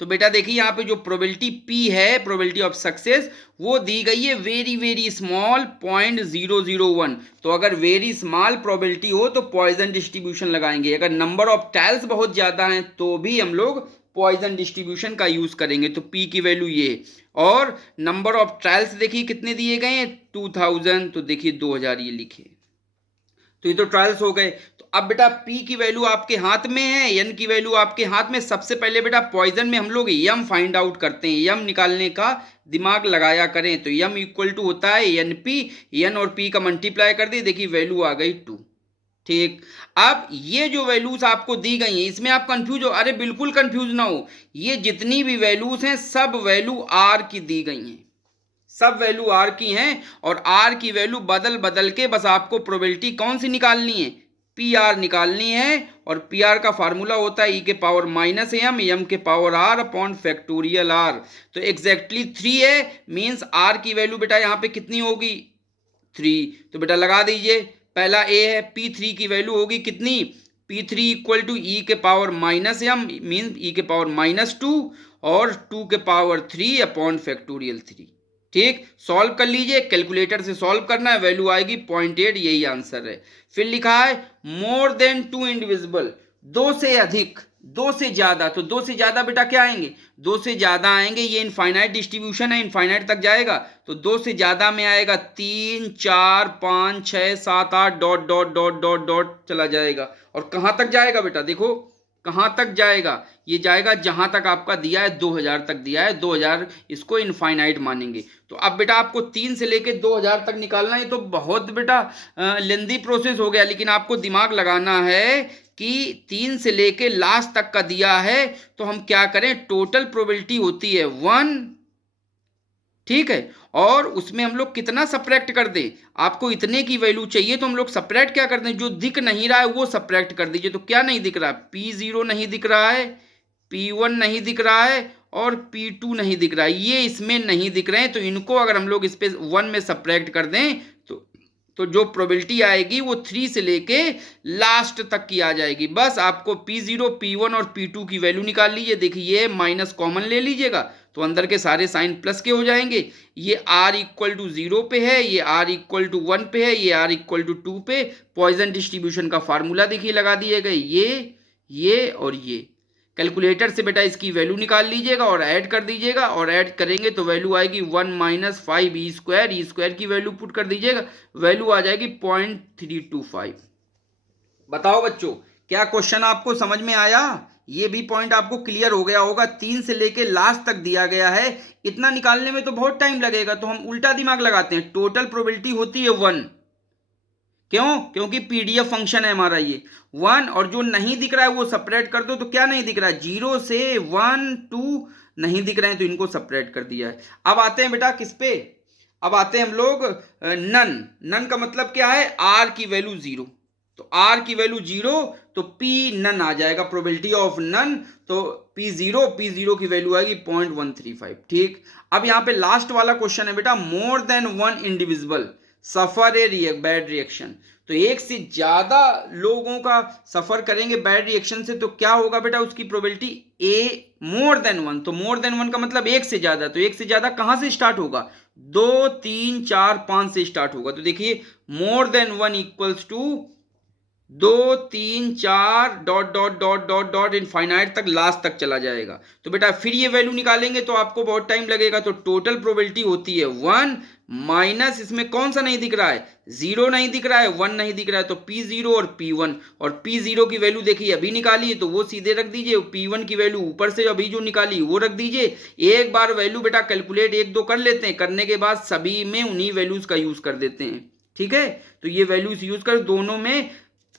तो बेटा देखिए यहाँ पे जो प्रोबेबिलिटी P है, प्रोबेबिलिटी ऑफ सक्सेस, वो दी गई है वेरी स्मॉल 0.001। तो अगर वेरी स्मॉल प्रोबेबिलिटी हो तो पॉइजन डिस्ट्रीब्यूशन लगाएंगे। अगर नंबर ऑफ ट्रायल्स बहुत ज़्यादा हैं तो भी हम लोग पॉइजन डिस्ट्रीब्यूशन का यूज़ करेंगे। तो P की वैल्यू ये, और नंबर ऑफ ट्रायल्स देखिए कितने दिए गए हैं, 2000, तो देखिए 2000 ये लिखे, तो ये तो ट्रायल्स हो गए। तो अब बेटा P की वैल्यू आपके हाथ में है, N की वैल्यू आपके हाथ में। सबसे पहले बेटा पॉइजन में हम लोग यम फाइंड आउट करते हैं, यम निकालने का दिमाग लगाया करें। तो यम इक्वल टू होता है NP, N और P का मल्टीप्लाई कर दिए, देखिए वैल्यू आ गई 2। ठीक, अब ये जो वैल्यूज आपको दी गई हैं इसमें आप कंफ्यूज हो? अरे बिल्कुल कंफ्यूज ना हो, ये जितनी भी वैल्यूज हैं सब वैल्यू R की दी गई हैं, सब वैल्यू R की हैं, और R की वैल्यू बदल बदल के बस आपको प्रोबेबिलिटी कौन सी निकालनी है, PR निकालनी है। और PR का फार्मूला होता है e के पावर माइनस m के power r upon factorial r। तो एग्जैक्टली 3 है, मीन्स R की वैल्यू बेटा यहाँ पे कितनी होगी, 3। तो बेटा लगा दीजिए, पहला A है, P3 की वैल्यू होगी कितनी, P3 इक्वल टू e के power minus m means e के पावर -2 और 2 के पावर 3 अपॉन फैक्टोरियल 3। ठीक, सॉल्व कर लीजिए, कैलकुलेटर से सॉल्व करना है, वैल्यू आएगी 0.8, यही आंसर है। फिर लिखा है मोर देन 2 इंडिविजुअल, 2 से अधिक, 2 से ज्यादा। तो 2 से ज्यादा बेटा क्या आएंगे, 2 से ज्यादा आएंगे, ये इनफाइनाइट डिस्ट्रीब्यूशन है, इनफाइनाइट तक जाएगा। तो 2 से ज्यादा में आएगा 3, 4, 5, 6, 7, 8 dot dot dot dot dot चला जाएगा। और कहाँ तक जाएगा बेटा, देखो कहाँ तक जाएगा, ये जाएगा जहां तक आपका दिया है 2000 तक दिया है, 2000 इसको इनफाइनाइट मानेंगे। तो अब बेटा आपको 3 से लेके 2000 तक निकालना है, तो बहुत बेटा लेंदी प्रोसेस हो गया, लेकिन आपको दिमाग लगाना है कि 3 से लेके लास्ट तक का दिया है, तो हम क्या करें, टोटल प्रोबेबिलिटी होती है 1, ठीक है, और उसमें हम लोग कितना सब्ट्रैक्ट कर दें, आपको इतने की वैल्यू चाहिए तो हम लोग सब्ट्रैक्ट क्या कर दें, जो दिख नहीं रहा है वो सब्ट्रैक्ट कर दीजिए। तो क्या नहीं दिख रहा है, P0 नहीं दिख रहा है, P1 नहीं दिख रहा है, और P2 नहीं दिख रहा है, ये इसमें नहीं दिख रहे हैं। तो इनको अगर हम लोग इस पे 1 में सब्ट्रैक्ट कर दें तो जो प्रोबेबिलिटी आएगी वो 3 से लेके लास्ट तक की आ जाएगी। बस आपको P0, P1 और P2 की वैल्यू निकाल लीजिए। देखिए ये माइनस कॉमन ले लीजिएगा तो अंदर के सारे साइन प्लस के हो जाएंगे। ये R इक्वल टू 0 पे है, ये R इक्वल टू 1 पे है, ये R इक्वल टू 2 पे। पॉइजन डिस्ट्रीब्यूशन का फार्मूला देखिए लगा दिएगा, ये और ये। कैलकुलेटर से बेटा इसकी वैल्यू निकाल लीजिएगा और ऐड कर दीजिएगा, और ऐड करेंगे तो वैल्यू आएगी 1 - 5 ई स्क्वायर की वैल्यू पुट कर दीजिएगा, वैल्यू आ जाएगी 0.325। बताओ बच्चों, क्या क्वेश्चन आपको समझ में आया? ये भी पॉइंट आपको क्लियर हो गया होगा। 3 से लेके लास्ट तक दिया गया है, इतना निकालने में तो बहुत टाइम लगेगा, तो हम उल्टा दिमाग लगाते हैं। टोटल प्रोबेबिलिटी होती है 1, क्यों? क्योंकि पीडीएफ फंक्शन है हमारा ये 1, और जो नहीं दिख रहा है वो सेपरेट कर दो। तो क्या नहीं दिख रहा है? 0 से 1 2 नहीं दिख रहे हैं, तो इनको सेपरेट कर दिया है। अब आते हैं बेटा किस पे? अब आते हैं हम लोग नन। नन का मतलब क्या है? आर की वैल्यू 0। तो आर की वैल्यू 0 तो पी नन आ जाएगा, प्रोबेबिलिटी ऑफ नन। तो पी जीरो की वैल्यू आएगी 0.135। ठीक, अब यहां पे लास्ट वाला क्वेश्चन है बेटा, मोर than one individual suffer a bad reaction. तो एक से ज्यादा लोगों का सफर करेंगे बैड रिएक्शन से, तो क्या होगा बेटा उसकी प्रोबेबिलिटी? ए मोर देन वन। तो मोर देन वन का मतलब एक से ज्यादा, तो एक से ज्यादा कहां से स्टार्ट होगा? 2 3 4 5 से स्टार्ट होगा। तो देखिए more than one equals to 2 3 4 dot dot dot dot dot infinite तक, लास्ट तक चला जाएगा। तो बेटा फिर ये वैल्यू निकालेंगे तो आपको बहुत टाइम लगेगा। तो टोटल प्रोबेबिलिटी होती है 1 माइनस, इसमें कौन सा नहीं दिख रहा है? 0 नहीं दिख रहा है, 1 नहीं दिख रहा है, तो P0 और P1। और P0 की वैल्यू देखिए अभी निकाली है तो वो सीधे रख दीजिए, P1 की वैल्यू ऊपर से अभी जो निकाली वो रख दीजिए। एक बार वैल्यू बेटा कैलकुलेट 1 2 कर लेते हैं, करने के बाद सभी में उन्हीं वैल्यूज का यूज कर देते हैं। ठीक है, तो ये वैल्यूज यूज कर दोनों में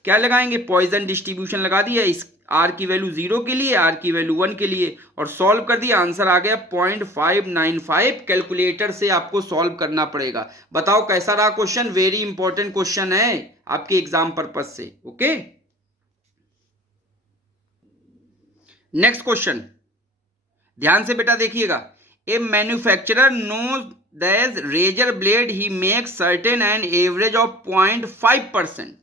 क्या लगाएंगे? पॉइजन डिस्ट्रीब्यूशन लगा दिया, इस आर की वैल्यू 0 के लिए, आर की वैल्यू 1 के लिए, और सॉल्व कर दिया। आंसर आ गया 0.595। कैलकुलेटर से आपको सॉल्व करना पड़ेगा। बताओ कैसा रहा क्वेश्चन? वेरी इंपॉर्टेंट क्वेश्चन है आपके एग्जाम पर्पज से। ओके, नेक्स्ट क्वेश्चन ध्यान से बेटा देखिएगा। A manufacturer knows that razor blade he makes certain and average of 0.5%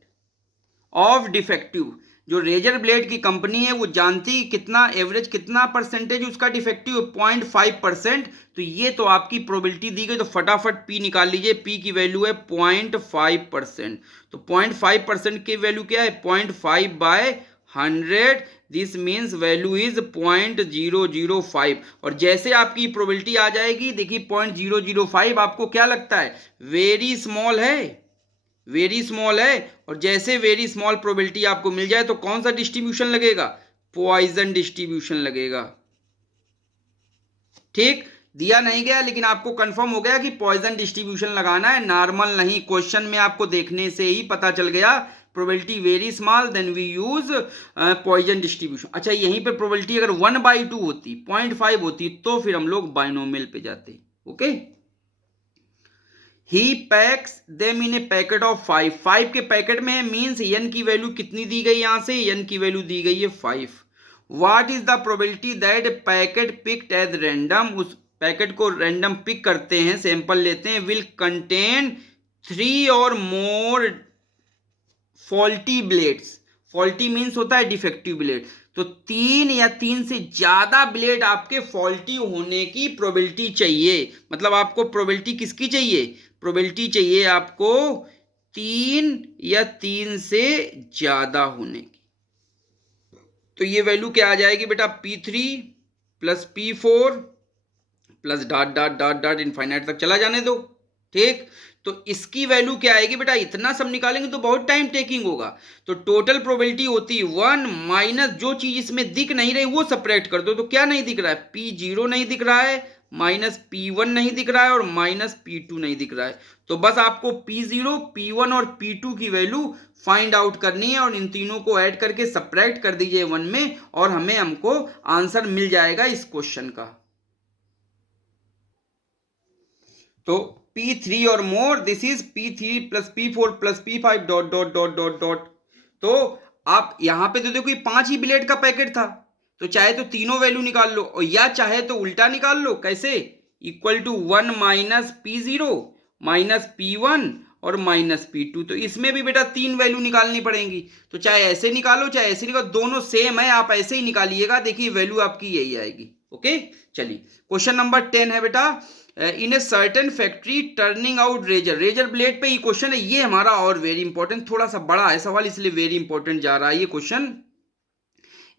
of defective. जो रेजर ब्लेड की कंपनी है वो जानती है कितना एवरेज, कितना परसेंटेज उसका डिफेक्टिव है? 0.5%। तो ये तो आपकी प्रोबेबिलिटी दी गई, तो फटाफट पी निकाल लीजिए। पी की वैल्यू है 0.5%। तो 0.5% की वैल्यू क्या है? 0.5/100। This means value is 0.005। और जैसे आपकी प्रोबेबिलिटी आ जाएगी, देखिए 0.005 आपको क्या लगता है? वेरी स्मॉल है, वेरी स्मॉल है। और जैसे वेरी स्मॉल प्रोबेबिलिटी आपको मिल जाए तो कौन सा डिस्ट्रीब्यूशन लगेगा? पॉइजन डिस्ट्रीब्यूशन लगेगा। ठीक, दिया नहीं गया लेकिन आपको कंफर्म हो गया कि पॉइजन डिस्ट्रीब्यूशन लगाना है, नॉर्मल नहीं। क्वेश्चन में आपको देखने से ही पता चल गया probability very small, then we use Poisson distribution. अच्छा, यहीं पे प्रोबेबिलिटी अगर 1/2 होती, 0.5 होती, तो फिर हम लोग बाइनोमियल पे जाते। Okay, he PACS them in a packet of 5। 5 के पैकेट में मीन्स एन की वैल्यू कितनी दी गई? यहां से एन की वैल्यू दी गई है 5। What is the probability that packet picked as random, उस पैकेट को रैंडम पिक करते हैं, सैंपल लेते हैं, विल कंटेन 3 और more faulty blades. Faulty means होता है डिफेक्टिव ब्लेड। तो 3 या 3 से ज्यादा ब्लेड आपके फॉल्टी होने की प्रोबेबिलिटी चाहिए। मतलब आपको प्रोबेबिलिटी किसकी चाहिए? प्रोबेबिलिटी चाहिए आपको 3 या 3 से ज्यादा होने की। तो ये वैल्यू क्या आ जाएगी बेटा? P3 plus P4 plus dot dot dot dot infinite तक चला जाने दो। ठीक, तो इसकी वैल्यू क्या आएगी बेटा? इतना सब निकालेंगे तो बहुत टाइम टेकिंग होगा। तो टोटल प्रोबेबिलिटी होती है 1 माइनस जो चीज इसमें दिख नहीं रही वो सपरेट कर दो। तो क्या नहीं दिख रहा है? P0 नहीं दिख रहा है, माइनस P1 नहीं दिख रहा है, और माइनस P2 नहीं दिख रहा है। तो बस आपको P0, P1 और P2 की वैल्यू फाइंड आउट करनी है, और इन तीनों को ऐड करके सब्ट्रैक्ट कर दीजिए 1 में, और हमको आंसर मिल जाएगा इस क्वेश्चन का। तो P3 और more, this is P3 plus P4 plus P5 dot dot dot dot dot. तो आप यहां पे तो देखो 5 ही ब्लेड का पैकेट था, तो चाहे तो तीनों वैल्यू निकाल लो, और या चाहे तो उल्टा निकाल लो। कैसे? Equal to 1 minus P0 minus P1 और माइनस P2। तो इसमें भी बेटा 3 वैल्यू निकालनी पड़ेंगी। तो चाहे ऐसे निकालो चाहे ऐसे निकालो, दोनों सेम है, आप ऐसे ही निकालिएगा। देखिए वैल्यू आपकी यही आएगी। ओके, चलिए क्वेश्चन नंबर 10 है बेटा, in a certain factory turning out razor. Razor blade पे ही क्वेश्चन है ये हमारा, और वेरी इंपॉर्टेंट, थोड़ा सा बड़ा है सवाल इसलिए वेरी इंपॉर्टेंट जा रहा है ये क्वेश्चन।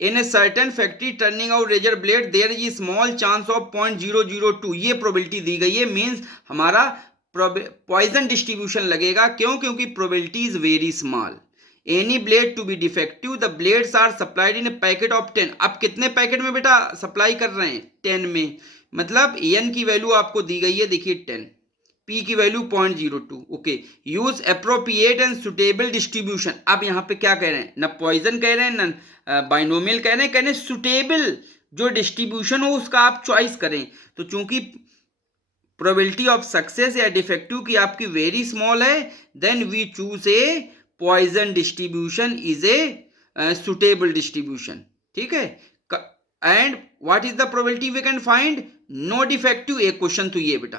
In a certain factory turning out razor blade there is small chance of 0.002। ये प्रोबेबिलिटी दी गई है, मीन्स हमारा पॉइजन डिस्ट्रीब्यूशन लगेगा। क्यों? क्योंकि probability is very small. Any blade to be defective, the blades are supplied in a packet of 10। अब कितने पैकेट में बेटा सप्लाई कर रहे हैं? 10 में। मतलब एन की वैल्यू आपको दी गई है, देखिए 10। P की value 0.02। Okay, use appropriate and suitable distribution. अब यहाँ पे क्या कह रहे हैं, ना पॉइजन कह रहे हैं ना बाइनोमियल कह रहे हैं, कहने सुटेबल जो डिस्ट्रीब्यूशन हो उसका आप चॉइस करें। तो चूंकि प्रोबेबिलिटी ऑफ सक्सेस या डिफेक्टिव की आपकी वेरी स्मॉल है, then we choose a Poisson distribution is a suitable distribution. ठीक है, and what is the probability we can find, no defective, एक क्वेश्चन तो ये बेटा,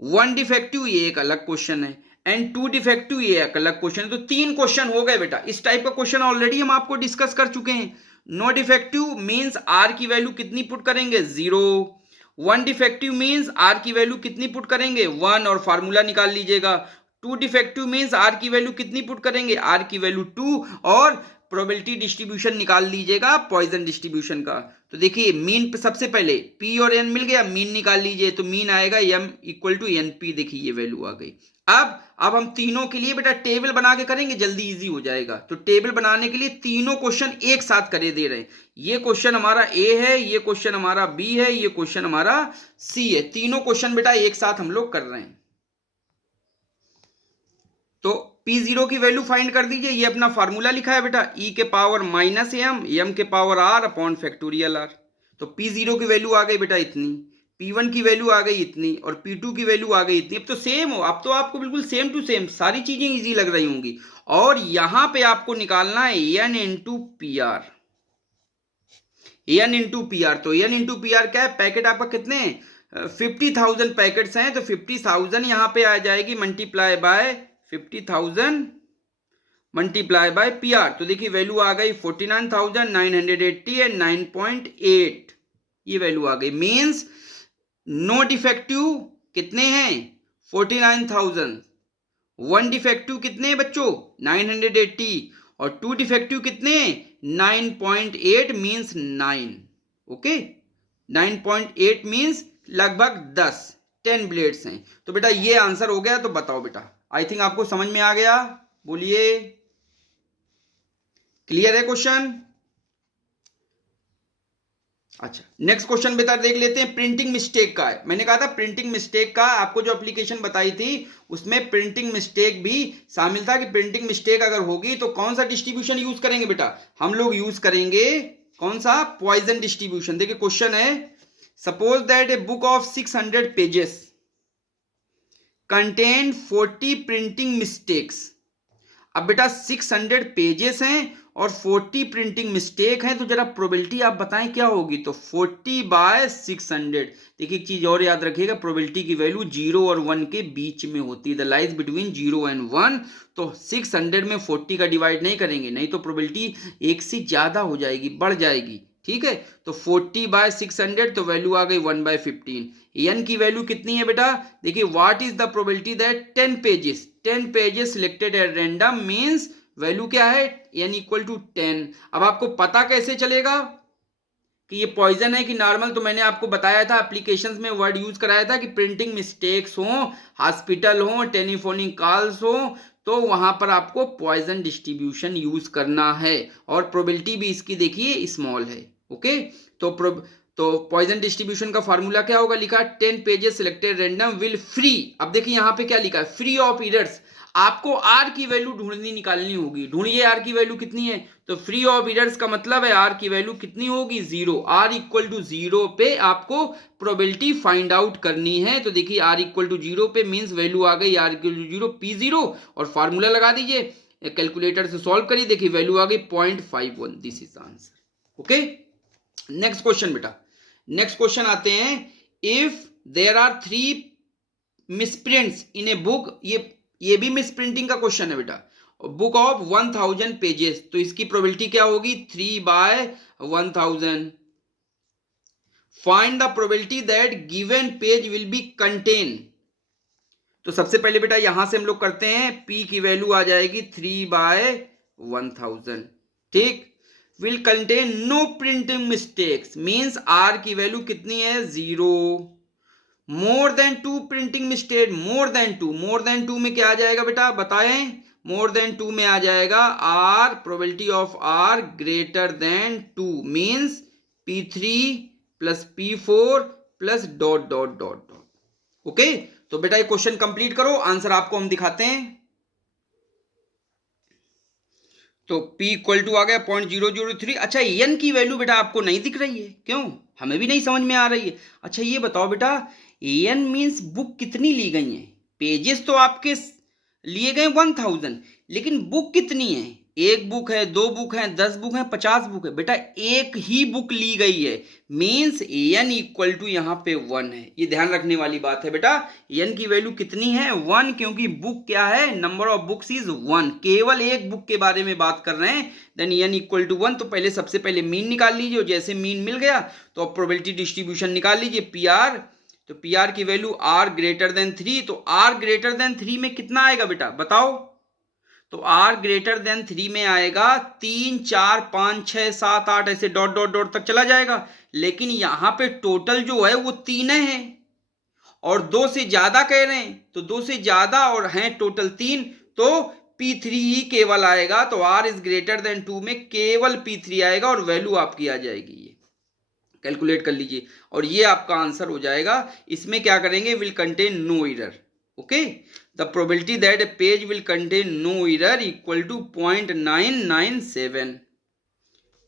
वन डिफेक्टिव ये एक अलग क्वेश्चन है, एंड टू डिफेक्टिव ये एक अलग क्वेश्चन है। तो 3 क्वेश्चन हो गए बेटा। इस टाइप का क्वेश्चन ऑलरेडी हम आपको डिस्कस कर चुके हैं। नो डिफेक्टिव मींस आर की वैल्यू कितनी पुट करेंगे, 0। वन डिफेक्टिव मींस आर की वैल्यू कितनी पुट करेंगे, 1, और फार्मूला निकाल लीजिएगा। टू डिफेक्टिव मींस आर की वैल्यू कितनी पुट करेंगे, आर की वैल्यू 2, और प्रोबेबिलिटी डिस्ट्रीब्यूशन निकाल लीजिएगा पॉइजन डिस्ट्रीब्यूशन का। तो देखिए मीन सबसे पहले पी और एन मिल गया, मीन निकाल लीजिए, तो मीन आएगा m equal to n p. देखिए ये वैल्यू आ गई। अब हम तीनों के लिए बेटा टेबल बना के करेंगे, जल्दी इजी हो जाएगा। तो टेबल बनाने के लिए तीनों क्वेश्चन एक साथ करे दे रहे हैं। ये क्वेश्चन हमारा ए है, ये क्वेश्चन हमारा बी है, ये क्वेश्चन हमारा सी है। तीनों क्वेश्चन बेटा एक साथ हम लोग कर रहे हैं। तो P0 की वैल्यू फाइंड कर दीजिए। ये अपना फार्मूला लिखा है बेटा, e के पावर माइनस एम के power r upon factorial r। तो P0 की वैल्यू आ गई बेटा इतनी, P1 की वैल्यू आ गई इतनी, और P2 की वैल्यू आ गई इतनी। अब तो सेम हो, अब तो आपको बिल्कुल सेम टू सेम सारी चीजें इजी लग रही होंगी। और यहां पे आपको निकालना है n into P R, n into P R. तो n इंटू पी आर क्या है, पैकेट आपका कितने 50,000 पैकेट्स हैं, तो 50,000 यहां पे आ जाएगी multiply by 50,000 multiply by P R. तो देखिए वैल्यू आ गई 49,980 एंड 9.8, ये वैल्यू आ गई। मींस नो डिफेक्टिव कितने हैं 49,000, वन डिफेक्टिव कितने हैं बच्चों 980, और टू डिफेक्टिव कितने 9.8 मींस 9। ओके, 9.8 मींस लगभग 10 ब्लेड्स हैं। तो बेटा ये आंसर हो गया। तो बताओ बेटा, आई थिंक आपको समझ में आ गया, बोलिए क्लियर है क्वेश्चन। अच्छा, नेक्स्ट क्वेश्चन बेटा देख लेते हैं। प्रिंटिंग मिस्टेक का है। मैंने कहा था प्रिंटिंग मिस्टेक का, आपको जो एप्लीकेशन बताई थी उसमें प्रिंटिंग मिस्टेक भी शामिल था कि प्रिंटिंग मिस्टेक अगर होगी तो कौन सा डिस्ट्रीब्यूशन यूज करेंगे बेटा, हम लोग यूज करेंगे कौन सा, पॉइजन डिस्ट्रीब्यूशन। देखिए क्वेश्चन है, suppose that a book of 600 pages contain 40 printing mistakes. अब बेटा 600 पेजेस हैं और 40 प्रिंटिंग मिस्टेक हैं, तो जरा प्रोबेबिलिटी आप बताएं क्या होगी। तो 40 बाय 600। देखिए एक चीज और याद रखिएगा, प्रोबेबिलिटी की वैल्यू 0 और 1 के बीच में होती है, द लाइज बिटवीन 0 एंड 1। तो 600 में 40 का डिवाइड नहीं करेंगे, नहीं तो प्रोबेबिलिटी एक से ज्यादा हो जाएगी, बढ़ जाएगी। ठीक है, तो 40 बाय 600, तो वैल्यू आ गई 1/15। एन की वैल्यू कितनी है बेटा, देखिए what is the probability that 10 pages selected at random means value क्या है एन इक्वल टू 10। अब आपको पता कैसे चलेगा कि ये पॉइजन है कि नॉर्मल, तो मैंने आपको बताया था एप्लीकेशंस में वर्ड यूज कराया था कि प्रिंटिंग मिस्टेक्स हो, हॉस्पिटल हो, टेलीफोनिक कॉल्स हो, तो वहां पर आपको पॉइजन डिस्ट्रीब्यूशन यूज करना है, और प्रोबेबिलिटी भी इसकी देखिए स्मॉल है। ओके, तो पॉइजन डिस्ट्रीब्यूशन का फार्मूला क्या होगा, लिखा 10 pages selected random will free. अब देखिए यहां पे क्या लिखा है, फ्री ऑफ एरर्स। आपको आर की वैल्यू ढूंढनी निकालनी होगी, ढूंढिए आर की वैल्यू कितनी है। तो फ्री ऑफ एरर्स का मतलब है आर की वैल्यू कितनी होगी 0। आर इक्वल टू 0 पे आपको प्रोबेबिलिटी फाइंड आउट करनी है। तो देखिए आर इक्वल टू 0 पे मींस वैल्यू आ गई आर इक्वल टू 0 P0, और फार्मूला लगा दीजिए, कैलकुलेटर से सॉल्व करिए, देखिए वैल्यू आ गई 0.51। This is answer. Okay, next question बेटा, नेक्स्ट क्वेश्चन आते हैं। If there are 3 misprints in a book, ये भी मिसप्रिंटिंग का क्वेश्चन है बेटा, बुक ऑफ 1000 पेजेस, तो इसकी प्रोबेबिलिटी क्या होगी 3/1000। Find the probability that given page will be contain. तो सबसे पहले बेटा यहां से हम लोग करते हैं, P की वैल्यू आ जाएगी 3/1000। ठीक, will contain no printing mistakes means R की वैल्यू कितनी है 0। More than 2 printing mistake, more than two में क्या आ जाएगा बेटा बताएं, मोर देन 2 में आ जाएगा R, probability of R greater than 2 means P3 plus P4 plus dot dot dot dot. Okay, तो बेटा ये क्वेश्चन कंप्लीट करो, आंसर आपको हम दिखाते हैं। तो P इक्वल टू आ गया 0.003। अच्छा n की वैल्यू बेटा आपको नहीं दिख रही है, क्यों? हमें भी नहीं समझ में आ रही है। अच्छा ये बताओ बेटा, n मीन्स बुक कितनी ली गई है? पेजेस तो आपके लिए गए 1000, लेकिन बुक कितनी है? एक बुक है, दो बुक है, 10 बुक है, 50 बुक है? बेटा एक ही बुक ली गई है, मीन्स n इक्वल टू यहाँ पे 1 है। ये ध्यान रखने वाली बात है बेटा, n की वैल्यू कितनी है? 1, क्योंकि बुक क्या है? नंबर ऑफ बुक्स इज 1, केवल एक बुक के बारे में बात कर रहे हैं। Then n equal to 1। तो पहले सबसे पहले मीन निकाल लीजिए, जैसे मीन मिल गया तो अब प्रोबेबिलिटी डिस्ट्रीब्यूशन निकाल लीजिए PR। तो PR की वैल्यू R ग्रेटर देन 3, तो R ग्रेटर देन 3 में कितना आएगा बेटा बताओ? तो R ग्रेटर देन 3 में आएगा 3, 4, 5, 6, 7, 8, ऐसे डॉट डॉट डॉट तक चला जाएगा। लेकिन यहां पे टोटल जो है वो 3 है और 2 से ज्यादा कह रहे हैं, तो 2 से ज्यादा और हैं टोटल 3, तो P3 ही केवल आएगा। तो R इज ग्रेटर देन 2 में केवल P3 आएगा और वैल्यू आपकी आ जाएगी। ये कैलकुलेट कर लीजिए और ये आपका आंसर हो जाएगा। इसमें क्या करेंगे? Will contain no error. Okay, the probability that a page will contain no error equal to 0.997।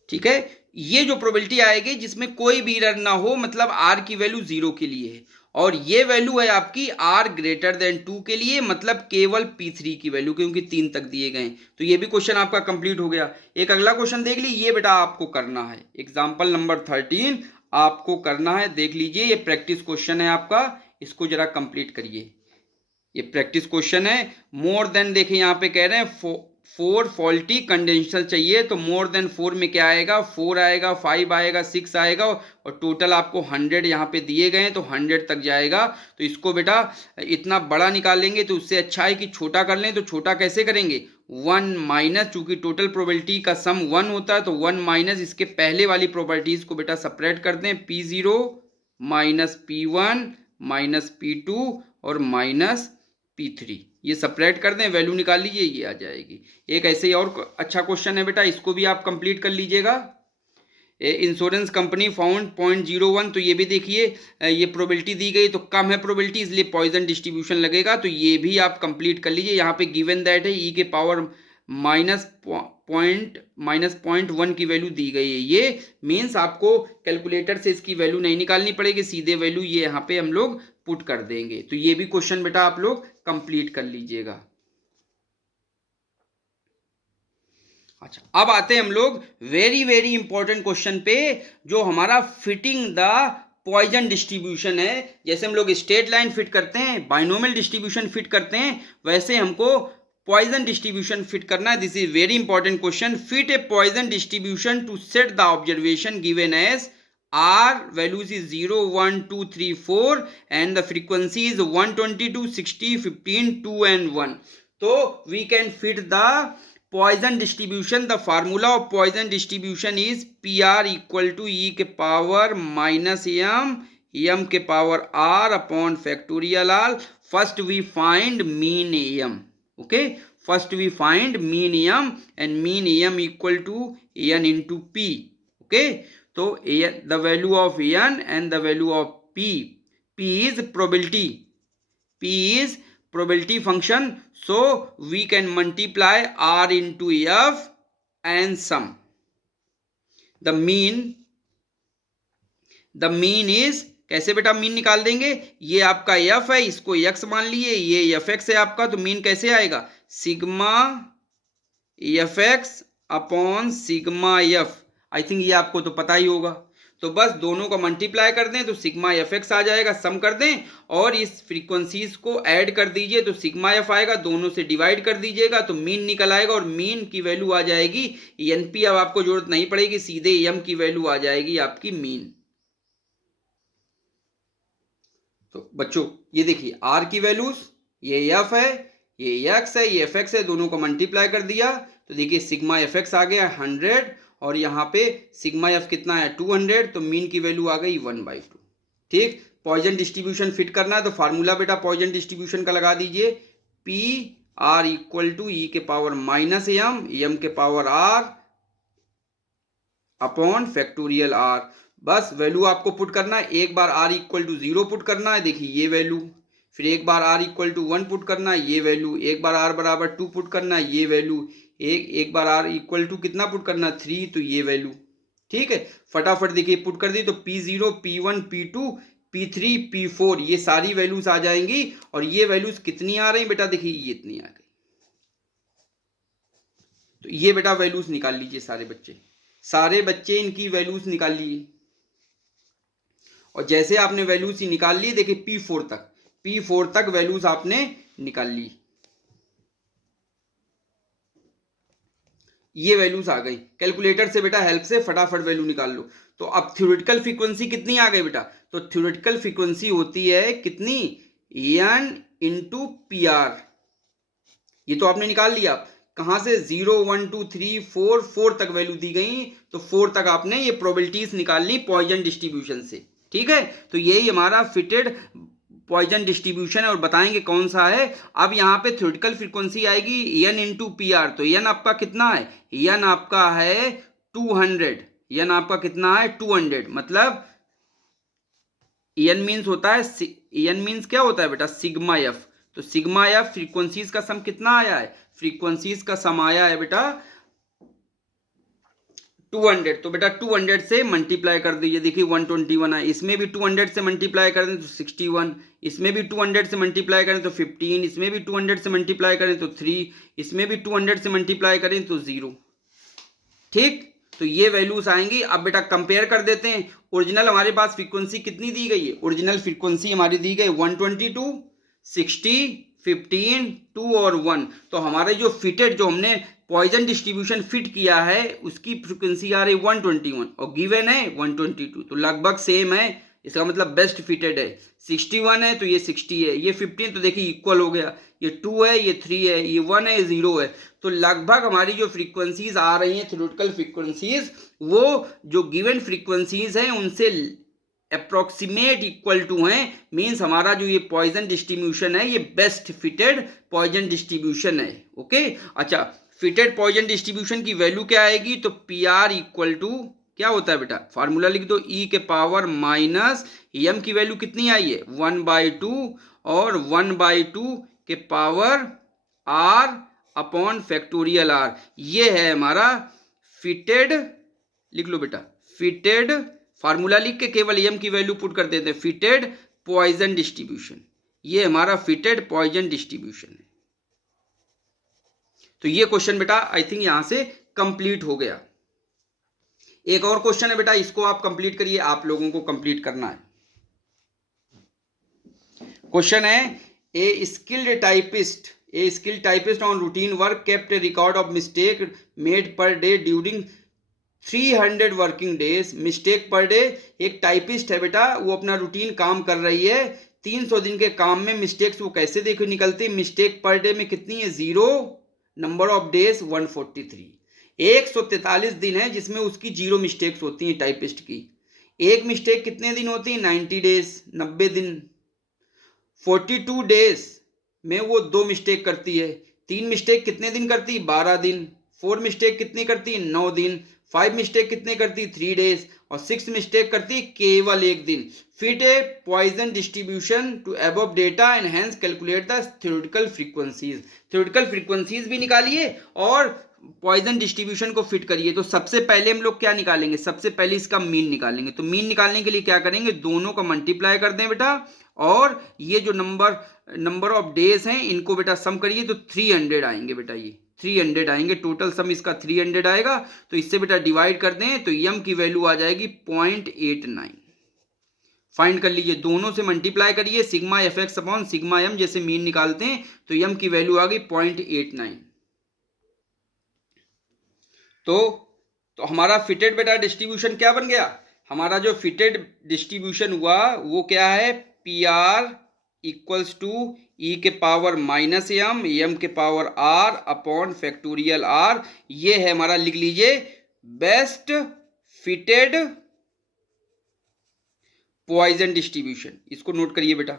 ठीक है, ये जो प्रोबेबिलिटी आएगी जिसमें कोई भी एरर ना हो, मतलब R की वैल्यू 0 के लिए है, और ये वैल्यू है आपकी R ग्रेटर देन 2 के लिए, मतलब केवल P3 की वैल्यू, क्योंकि 3 तक दिए गए। तो ये भी क्वेश्चन आपका कंप्लीट हो गया। एक अगला क्वेश्चन देख लीजिए, ये बेटा आपको करना है, एग्जाम्पल नंबर 13 आपको करना है। देख लीजिए, ये प्रैक्टिस क्वेश्चन है आपका, इसको जरा कंप्लीट करिए। ये प्रैक्टिस क्वेश्चन है। मोर देन, देखिए यहाँ पे कह रहे हैं 4 फॉल्टी कंडेंसर चाहिए, तो मोर देन 4 में क्या आएगा? 4 आएगा, 5 आएगा, 6 आएगा, और टोटल आपको 100 यहाँ पे दिए गए हैं, तो 100 तक जाएगा। तो इसको बेटा इतना बड़ा निकालेंगे तो उससे अच्छा है कि छोटा कर लें। तो छोटा कैसे करेंगे? 1 माइनस, चूंकि टोटल प्रोबेबिलिटी का सम 1 होता है, तो 1 माइनस इसके पहले वाली प्रोबेबिलिटीज को बेटा सेपरेट कर दें, P0 minus P1 minus P2 और माइनस P3, ये सेपरेट कर दें, वैल्यू निकाल लीजिए, ये आ जाएगी। एक ऐसे ही और अच्छा क्वेश्चन है बेटा, इसको भी आप कंप्लीट कर लीजिएगा। इंश्योरेंस कंपनी फाउंड 0.01, तो ये भी देखिए, ये प्रोबेबिलिटी दी गई तो कम है प्रोबेबिलिटी, इसलिए पॉइजन डिस्ट्रीब्यूशन लगेगा। तो ये भी आप कंप्लीट कर लीजिए। यहाँ पे गिवन दैट है E के पावर -0.1 की वैल्यू दी गई है। ये मीन्स आपको कैलकुलेटर से इसकी वैल्यू नहीं निकालनी पड़ेगी, सीधे वैल्यू ये यहाँ पे हम लोग पुट कर देंगे। तो ये भी क्वेश्चन बेटा आप लोग कंप्लीट कर लीजिएगा। अच्छा, अब आते हैं हम लोग वेरी वेरी इंपॉर्टेंट क्वेश्चन पे, जो हमारा फिटिंग द पॉइजन डिस्ट्रीब्यूशन है। जैसे हम लोग स्ट्रेट लाइन फिट करते हैं, बाइनोमियल डिस्ट्रीब्यूशन फिट करते हैं, वैसे हमको पॉइजन डिस्ट्रीब्यूशन फिट करना है। This is very important question. Fit a Poisson distribution to set the observation given as R values is 0, 1, 2, 3, 4 and the frequency is 122, 60, 15, 2 and 1. So we can fit the Poisson distribution. The formula of Poisson distribution is PR equal to E के पावर माइनस m के power R upon factorial R. First we find mean m. Okay, first we find mean m and mean m equal to n into p. Okay, तो the value of n and the value of p is probability, p is probability function, so we can multiply r into f and sum. The mean is, कैसे बेटा मीन निकाल देंगे? ये आपका f है, इसको x मान लिए, ये fx है आपका, तो मीन कैसे आएगा? Sigma fx upon sigma f। I think ये आपको तो पता ही होगा। तो बस दोनों का मल्टीप्लाई कर दें तो सिग्मा fx आ जाएगा, सम कर दें और इस फ्रीक्वेंसीज को ऐड कर दीजिए तो सिग्मा f आएगा, दोनों से डिवाइड कर दीजिएगा तो मीन निकल आएगा और मीन की वैल्यू आ जाएगी NP। अब आपको जरूरत नहीं पड़ेगी, सीधे m की वैल्यू आ जाएगी आपकी मीन। तो बच्चों ये देखिए r की वैल्यूज, ये f है, ये x है, ये fx है, दोनों को मल्टीप्लाई कर दिया तो देखिए सिग्मा fx आ गया 100 और यहाँ पे सिग्मा f कितना है 200, तो मीन की वैल्यू आ गई 1/2। ठीक, पॉइजन डिस्ट्रीब्यूशन फिट करना है तो फार्मूला बेटा पॉइजन डिस्ट्रीब्यूशन का लगा दीजिए, p are equal to e के पावर माइनस एम के power are upon factorial are. बस वैल्यू आपको पुट करना है, एक बार r इक्वल टू 0 पुट करना है, देखिए ये वैल्यू, फिर एक बार r इक्वल टू 1 पुट करना, ये वैल्यू, एक बार r बराबर 2 पुट करना, ये वैल्यू, एक बार r इक्वल टू कितना पुट करना 3, तो ये वैल्यू। ठीक है, फटाफट देखिए पुट कर दी तो P0 P1 P2 P3 P4 ये सारी वैल्यूज आ जाएंगी। और ये वैल्यूज कितनी आ रही बेटा, देखिए ये इतनी आ गई। तो ये बेटा वैल्यूज निकाल लीजिए सारे बच्चे इनकी वैल्यूज निकाल लीजिए। और जैसे आपने वैल्यूज ही निकाल ली, देखिए P4 तक वैल्यूज आपने निकाल ली, ये वैल्यूज आ गई। कैलकुलेटर से बेटा हेल्प से फटाफट वैल्यू निकाल लो। तो अब थ्योरेटिकल फ्रीक्वेंसी कितनी आ गई बेटा, तो थ्योरेटिकल फ्रीक्वेंसी होती है कितनी, n इंटू पी आर। ये तो आपने निकाल लिया, कहां से 0 1 2 3 4 तक वैल्यू दी गई, तो 4 तक आपने ये प्रोबेबिलिटीज निकाल ली पॉइजन डिस्ट्रीब्यूशन से। ठीक है, तो यही हमारा फिटेड पॉइजन डिस्ट्रीब्यूशन है और बताएंगे कौन सा है। अब यहाँ पे थ्योरेटिकल फ्रीक्वेंसी आएगी n इंटू पी आर। तो n आपका कितना है, n आपका है 200, n आपका कितना है 200, मतलब n मीन्स होता है, n मीन्स क्या होता है बेटा, सिग्मा एफ। तो सिग्मा एफ फ्रीक्वेंसीज का सम कितना आया है, फ्रीक्वेंसीज का सम आया है बेटा 200। तो बेटा 200 से मल्टीप्लाई कर दीजिए, देखिए 121 है, इसमें भी 200 से मल्टीप्लाई करें तो 61, इसमें भी 200 से मल्टीप्लाई करें तो 15, इसमें भी 200 से मल्टीप्लाई करें तो 3, इसमें भी 200 से मल्टीप्लाई करें तो 0। ठीक, तो ये वैल्यूज आएंगी। अब बेटा कंपेयर कर देते हैं, ओरिजिनल हमारे पास फ्रीक्वेंसी कितनी दी गई है, ओरिजिनल फ्रीक्वेंसी हमारी दी गई 122, 60, 15, 2 और 1। तो हमारे जो फिटेड, जो हमने पॉइजन डिस्ट्रीब्यूशन फिट किया है, उसकी फ्रीक्वेंसी आ रही 121 और गिवन है 122, तो लगभग सेम है, इसका मतलब बेस्ट फिटेड है। 61 है तो ये 60 है, ये 15 तो देखिए इक्वल हो गया, ये 2 है, ये 3 है, ये 1 है, ये 0 है। तो लगभग हमारी जो फ्रीक्वेंसीज आ रही हैं थ्योरेटिकल फ्रीक्वेंसीज, वो जो गिवन फ्रीक्वेंसीज हैं उनसे अप्रोक्सीमेट इक्वल टू हैं। मीन्स हमारा जो ये पॉइजन डिस्ट्रीब्यूशन है ये बेस्ट फिटेड पॉइजन डिस्ट्रीब्यूशन है। ओके, अच्छा, फिटेड पॉइजन डिस्ट्रीब्यूशन की वैल्यू क्या आएगी, तो पी आर इक्वल टू क्या होता है बेटा, फार्मूला लिख दो, ई के पावर माइनस एम की वैल्यू कितनी आई है 1/2 और 1/2 के power are upon factorial r. ये है हमारा फिटेड, लिख लो बेटा फिटेड, फार्मूला लिख के केवल एम की वैल्यू पुट कर देते हैं, फिटेड पॉइजन डिस्ट्रीब्यूशन। ये हमारा फिटेड पॉइजन डिस्ट्रीब्यूशन है। तो ये क्वेश्चन बेटा आई थिंक यहां से कंप्लीट हो गया। एक और क्वेश्चन है बेटा, इसको आप कंप्लीट करिए, आप लोगों को कंप्लीट करना है। क्वेश्चन है, a skilled typist on routine work kept a record of mistake made per day during 300 working days. Mistake per day, एक टाइपिस्ट है बेटा, वो अपना रूटीन काम कर रही है, 300 दिन के काम में मिस्टेक्स वो कैसे देखो निकलती है। मिस्टेक पर डे में कितनी है 0, नंबर ऑफ डेज 143, 143 दिन है जिसमें उसकी 0 मिस्टेक्स होती हैं टाइपिस्ट की। एक मिस्टेक कितने दिन होती है 90 डेज, 90 दिन। 42 डेज में वो 2 मिस्टेक करती है। 3 मिस्टेक कितने दिन करती है 12 दिन। 4 मिस्टेक कितनी करती है 9 दिन। 5 मिस्टेक कितने करती है 3 डेज और 6 मिस्टेक करती है केवल 1 दिन। Fit a Poisson distribution to above data and hence calculate the theoretical frequencies. Theoretical frequencies भी निकालिए और पॉइजन डिस्ट्रीब्यूशन को फिट करिए। तो सबसे पहले हम लोग क्या निकालेंगे, सबसे पहले इसका मीन निकालेंगे। तो मीन निकालने के लिए क्या करेंगे, दोनों का मल्टीप्लाई कर दें बेटा, और ये जो नंबर ऑफ डेज हैं इनको बेटा सम करिए तो 300 आएंगे बेटा, ये 300 आएंगे, टोटल सम इसका 300 आएगा। तो इससे बेटा डिवाइड कर दें तो यम की वैल्यू आ जाएगी 0.89। फाइंड कर लीजिए, दोनों से मल्टीप्लाई करिए, sigma f x upon sigma m जैसे मीन निकालते हैं तो यम की वैल्यू आ गई 0.89। तो हमारा फिटेड बेटा डिस्ट्रीब्यूशन क्या बन गया, हमारा जो फिटेड डिस्ट्रीब्यूशन हुआ वो क्या है, p r equals to e के पावर माइनस एम के power are upon factorial r. ये है हमारा, लिख लीजिए, बेस्ट फिटेड पॉइजन डिस्ट्रीब्यूशन। इसको नोट करिए बेटा,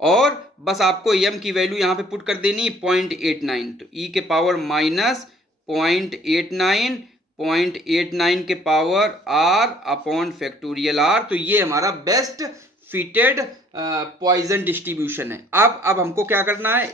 और बस आपको एम की वैल्यू यहां पे पुट कर देनी 0.89। तो ई के पावर माइनस 0.89, 0.89 के power are upon factorial r. तो ये हमारा बेस्ट फिटेड पॉइजन डिस्ट्रीब्यूशन है। अब हमको क्या करना है,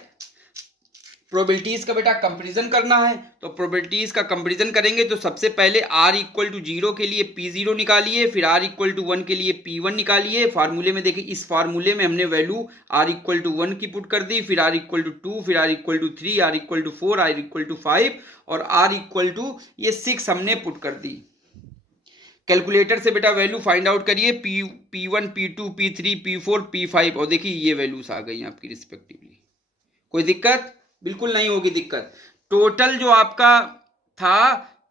प्रोबेबिलिटीज का बेटा कंपैरिजन करना है। तो प्रोबेबिलिटीज का कंपैरिजन करेंगे तो सबसे पहले r इक्वल टू 0 के लिए p0 निकालिए, फिर r इक्वल टू 1 के लिए p1 निकालिए। फार्मूले में देखिए, इस फार्मूले में हमने वैल्यू r इक्वल टू 1 की पुट कर दी, फिर r इक्वल टू 2, फिर r equal to 3, r equal to 4, r equal to 5 और r इक्वल टू ये 6 हमने पुट कर दी। कैलकुलेटर से बेटा वैल्यू फाइंड आउट करिए, p1, p2, p3, p4, p5 और देखिए ये वैल्यूज आ गई आपकी रिस्पेक्टिवली। कोई दिक्कत? बिल्कुल नहीं होगी दिक्कत। टोटल जो आपका था,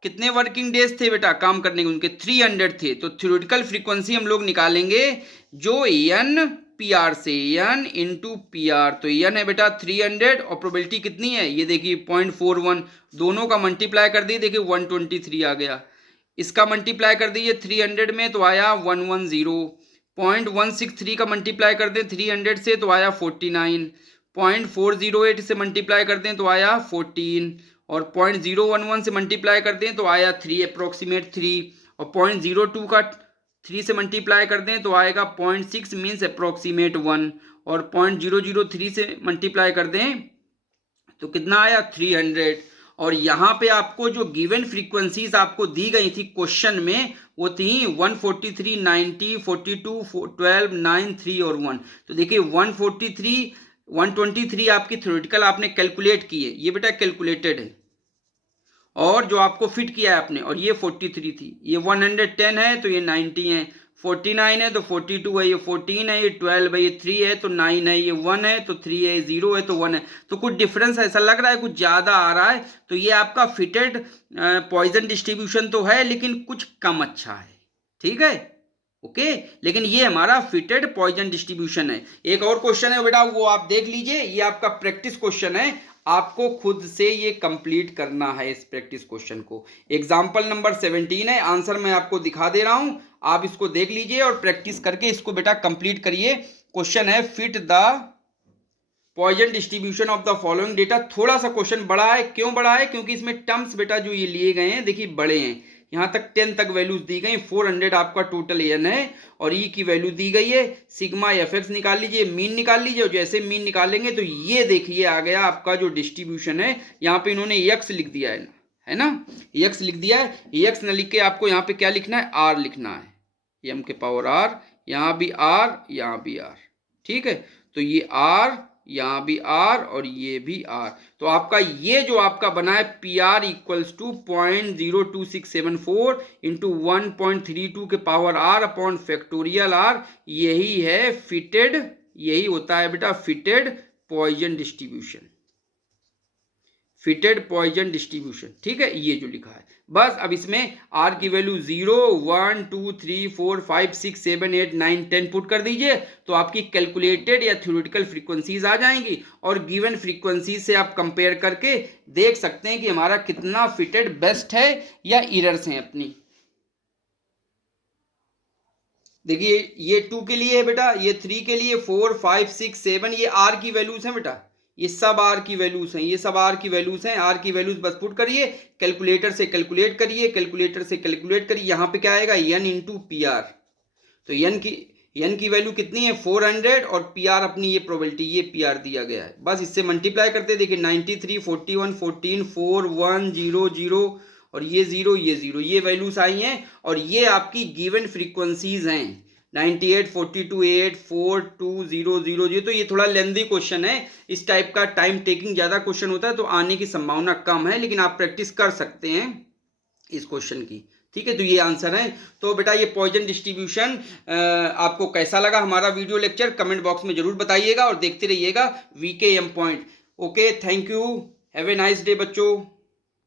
कितने वर्किंग डेज थे बेटा काम करने के, उनके 300 थे। तो थ्योरेटिकल फ्रीक्वेंसी हम लोग निकालेंगे जो n PR से, n इंटू PR। तो n है बेटा 300 और प्रोबेबिलिटी कितनी है ये देखिए 0.41, दोनों का मल्टीप्लाई कर दिए, देखिए 123 आ गया। इसका मल्टीप्लाई कर दीजिए 300 में तो आया 110। 0.163 का मल्टीप्लाई कर दें 300 से तो आया 49। 0.408 से मल्टीप्लाई कर दें तो आया 14 और 0.011 से मल्टीप्लाई कर दें तो आया 3, अप्रोक्सीमेट 3 और 0.02 का 3 से मल्टीप्लाई कर दें तो आएगा 0.6 मीन्स अप्रोक्सीमेट 1 और 0.003 से मल्टीप्लाई कर दें तो कितना आया 300। और यहाँ पे आपको जो गिवन फ्रीक्वेंसीज आपको दी गई थी क्वेश्चन में वो थी 143, 90, 42, 12, 9, 3 और 1। तो देखिए 123 आपकी थ्योरेटिकल आपने कैलकुलेट की है, ये बेटा कैलकुलेटेड है, और जो आपको फिट किया है आपने, और ये 43 थी, ये 110 है तो ये 90 है, 49 है तो 42 है, ये 14 है, ये 12 है, ये 3 है तो 9 है, ये 1 है तो 3 है, 0 है तो 1 है। तो कुछ डिफरेंस ऐसा लग रहा है, कुछ ज़्यादा आ रहा है। तो ये आपका फिटेड पॉइजन डिस्ट्रीब्यूशन तो है लेकिन कुछ कम अच्छा है, ठीक है, ओके। लेकिन ये हमारा फिटेड पॉइजन डिस्ट्रीब्यूशन है। एक और क्वेश्चन है बेटा, वो आप देख लीजिए, ये आपका प्रैक्टिस क्वेश्चन है, आपको खुद से ये कंप्लीट करना है इस प्रैक्टिस क्वेश्चन को। एग्जाम्पल नंबर 17 है, आंसर मैं आपको दिखा दे रहा हूं, आप इसको देख लीजिए और प्रैक्टिस करके इसको बेटा कंप्लीट करिए। क्वेश्चन है fit the Poisson distribution of the following data. थोड़ा सा क्वेश्चन बड़ा है, क्यों बड़ा है, क्योंकि इसमें टर्म्स बेटा जो ये लिए गए हैं देखिए बड़े हैं। यहाँ तक 10 तक वैल्यूज दी गई, 400 आपका टोटल एन है और ई की वैल्यू दी गई है। सिग्मा एफएक्स निकाल लीजिए, मीन निकाल लीजिए, और जैसे मीन निकालेंगे तो ये देखिए आ गया आपका जो डिस्ट्रीब्यूशन है। यहाँ पे इन्होंने एक्स लिख दिया है ना, एक्स लिख दिया है। एक्स न लिख के आपको यहाँ पे क्या लिखना है, आर लिखना है, एम के पावर आर, यहाँ भी आर, यहाँ भी आर, ठीक है। तो ये आर, यहाँ भी आर और ये भी आर। तो आपका ये जो आपका बना है p r equals to 0.02674 into 1.32 के power are upon factorial r, यही है फिटेड, यही होता है बेटा fitted Poisson distribution, fitted Poisson distribution, ठीक है, ये जो लिखा है। बस अब इसमें आर की वैल्यू 0, 1, 2, 3, 4, 5, 6, 7, 8, 9, 10 पुट कर दीजिए तो आपकी कैलकुलेटेड या थ्योरेटिकल फ्रीक्वेंसीज आ जाएंगी, और गिवन फ्रीक्वेंसी से आप कंपेयर करके देख सकते हैं कि हमारा कितना फिटेड बेस्ट है या इरर्स हैं अपनी। देखिए ये 2 के लिए है बेटा, ये 3 के लिए, 4, 5, 6, 7 ये आर की वैल्यूज हैं बेटा, ये सब आर की वैल्यूज हैं, ये सब आर की वैल्यूज हैं। आर की वैल्यूज बस पुट करिए, कैलकुलेटर से कैलकुलेट करिए, कैलकुलेटर से कैलकुलेट करिए। यहाँ पे क्या आएगा, एन इंटू पी आर। तो एन की वैल्यू कितनी है 400 और पी आर अपनी ये प्रोबेबिलिटी, ये पी आर दिया गया है। बस इससे मल्टीप्लाई करते देखिए 93, 41, 14, 4, 1, 0, 0 और ये 0, ये 0, ये वैल्यूज आई हैं। और ये आपकी गिवन फ्रीक्वेंसीज हैं 98, 42, 8, 4, 2, 0, 0, 0। तो ये थोड़ा लेंदी क्वेश्चन है, इस टाइप का टाइम टेकिंग ज़्यादा क्वेश्चन होता है तो आने की संभावना कम है, लेकिन आप प्रैक्टिस कर सकते हैं इस क्वेश्चन की, ठीक है। तो ये आंसर है। तो बेटा ये पॉइजन डिस्ट्रीब्यूशन आपको कैसा लगा हमारा वीडियो लेक्चर, कमेंट बॉक्स में जरूर बताइएगा और देखते रहिएगा VK M point. Okay, thank you, have a nice day बच्चों।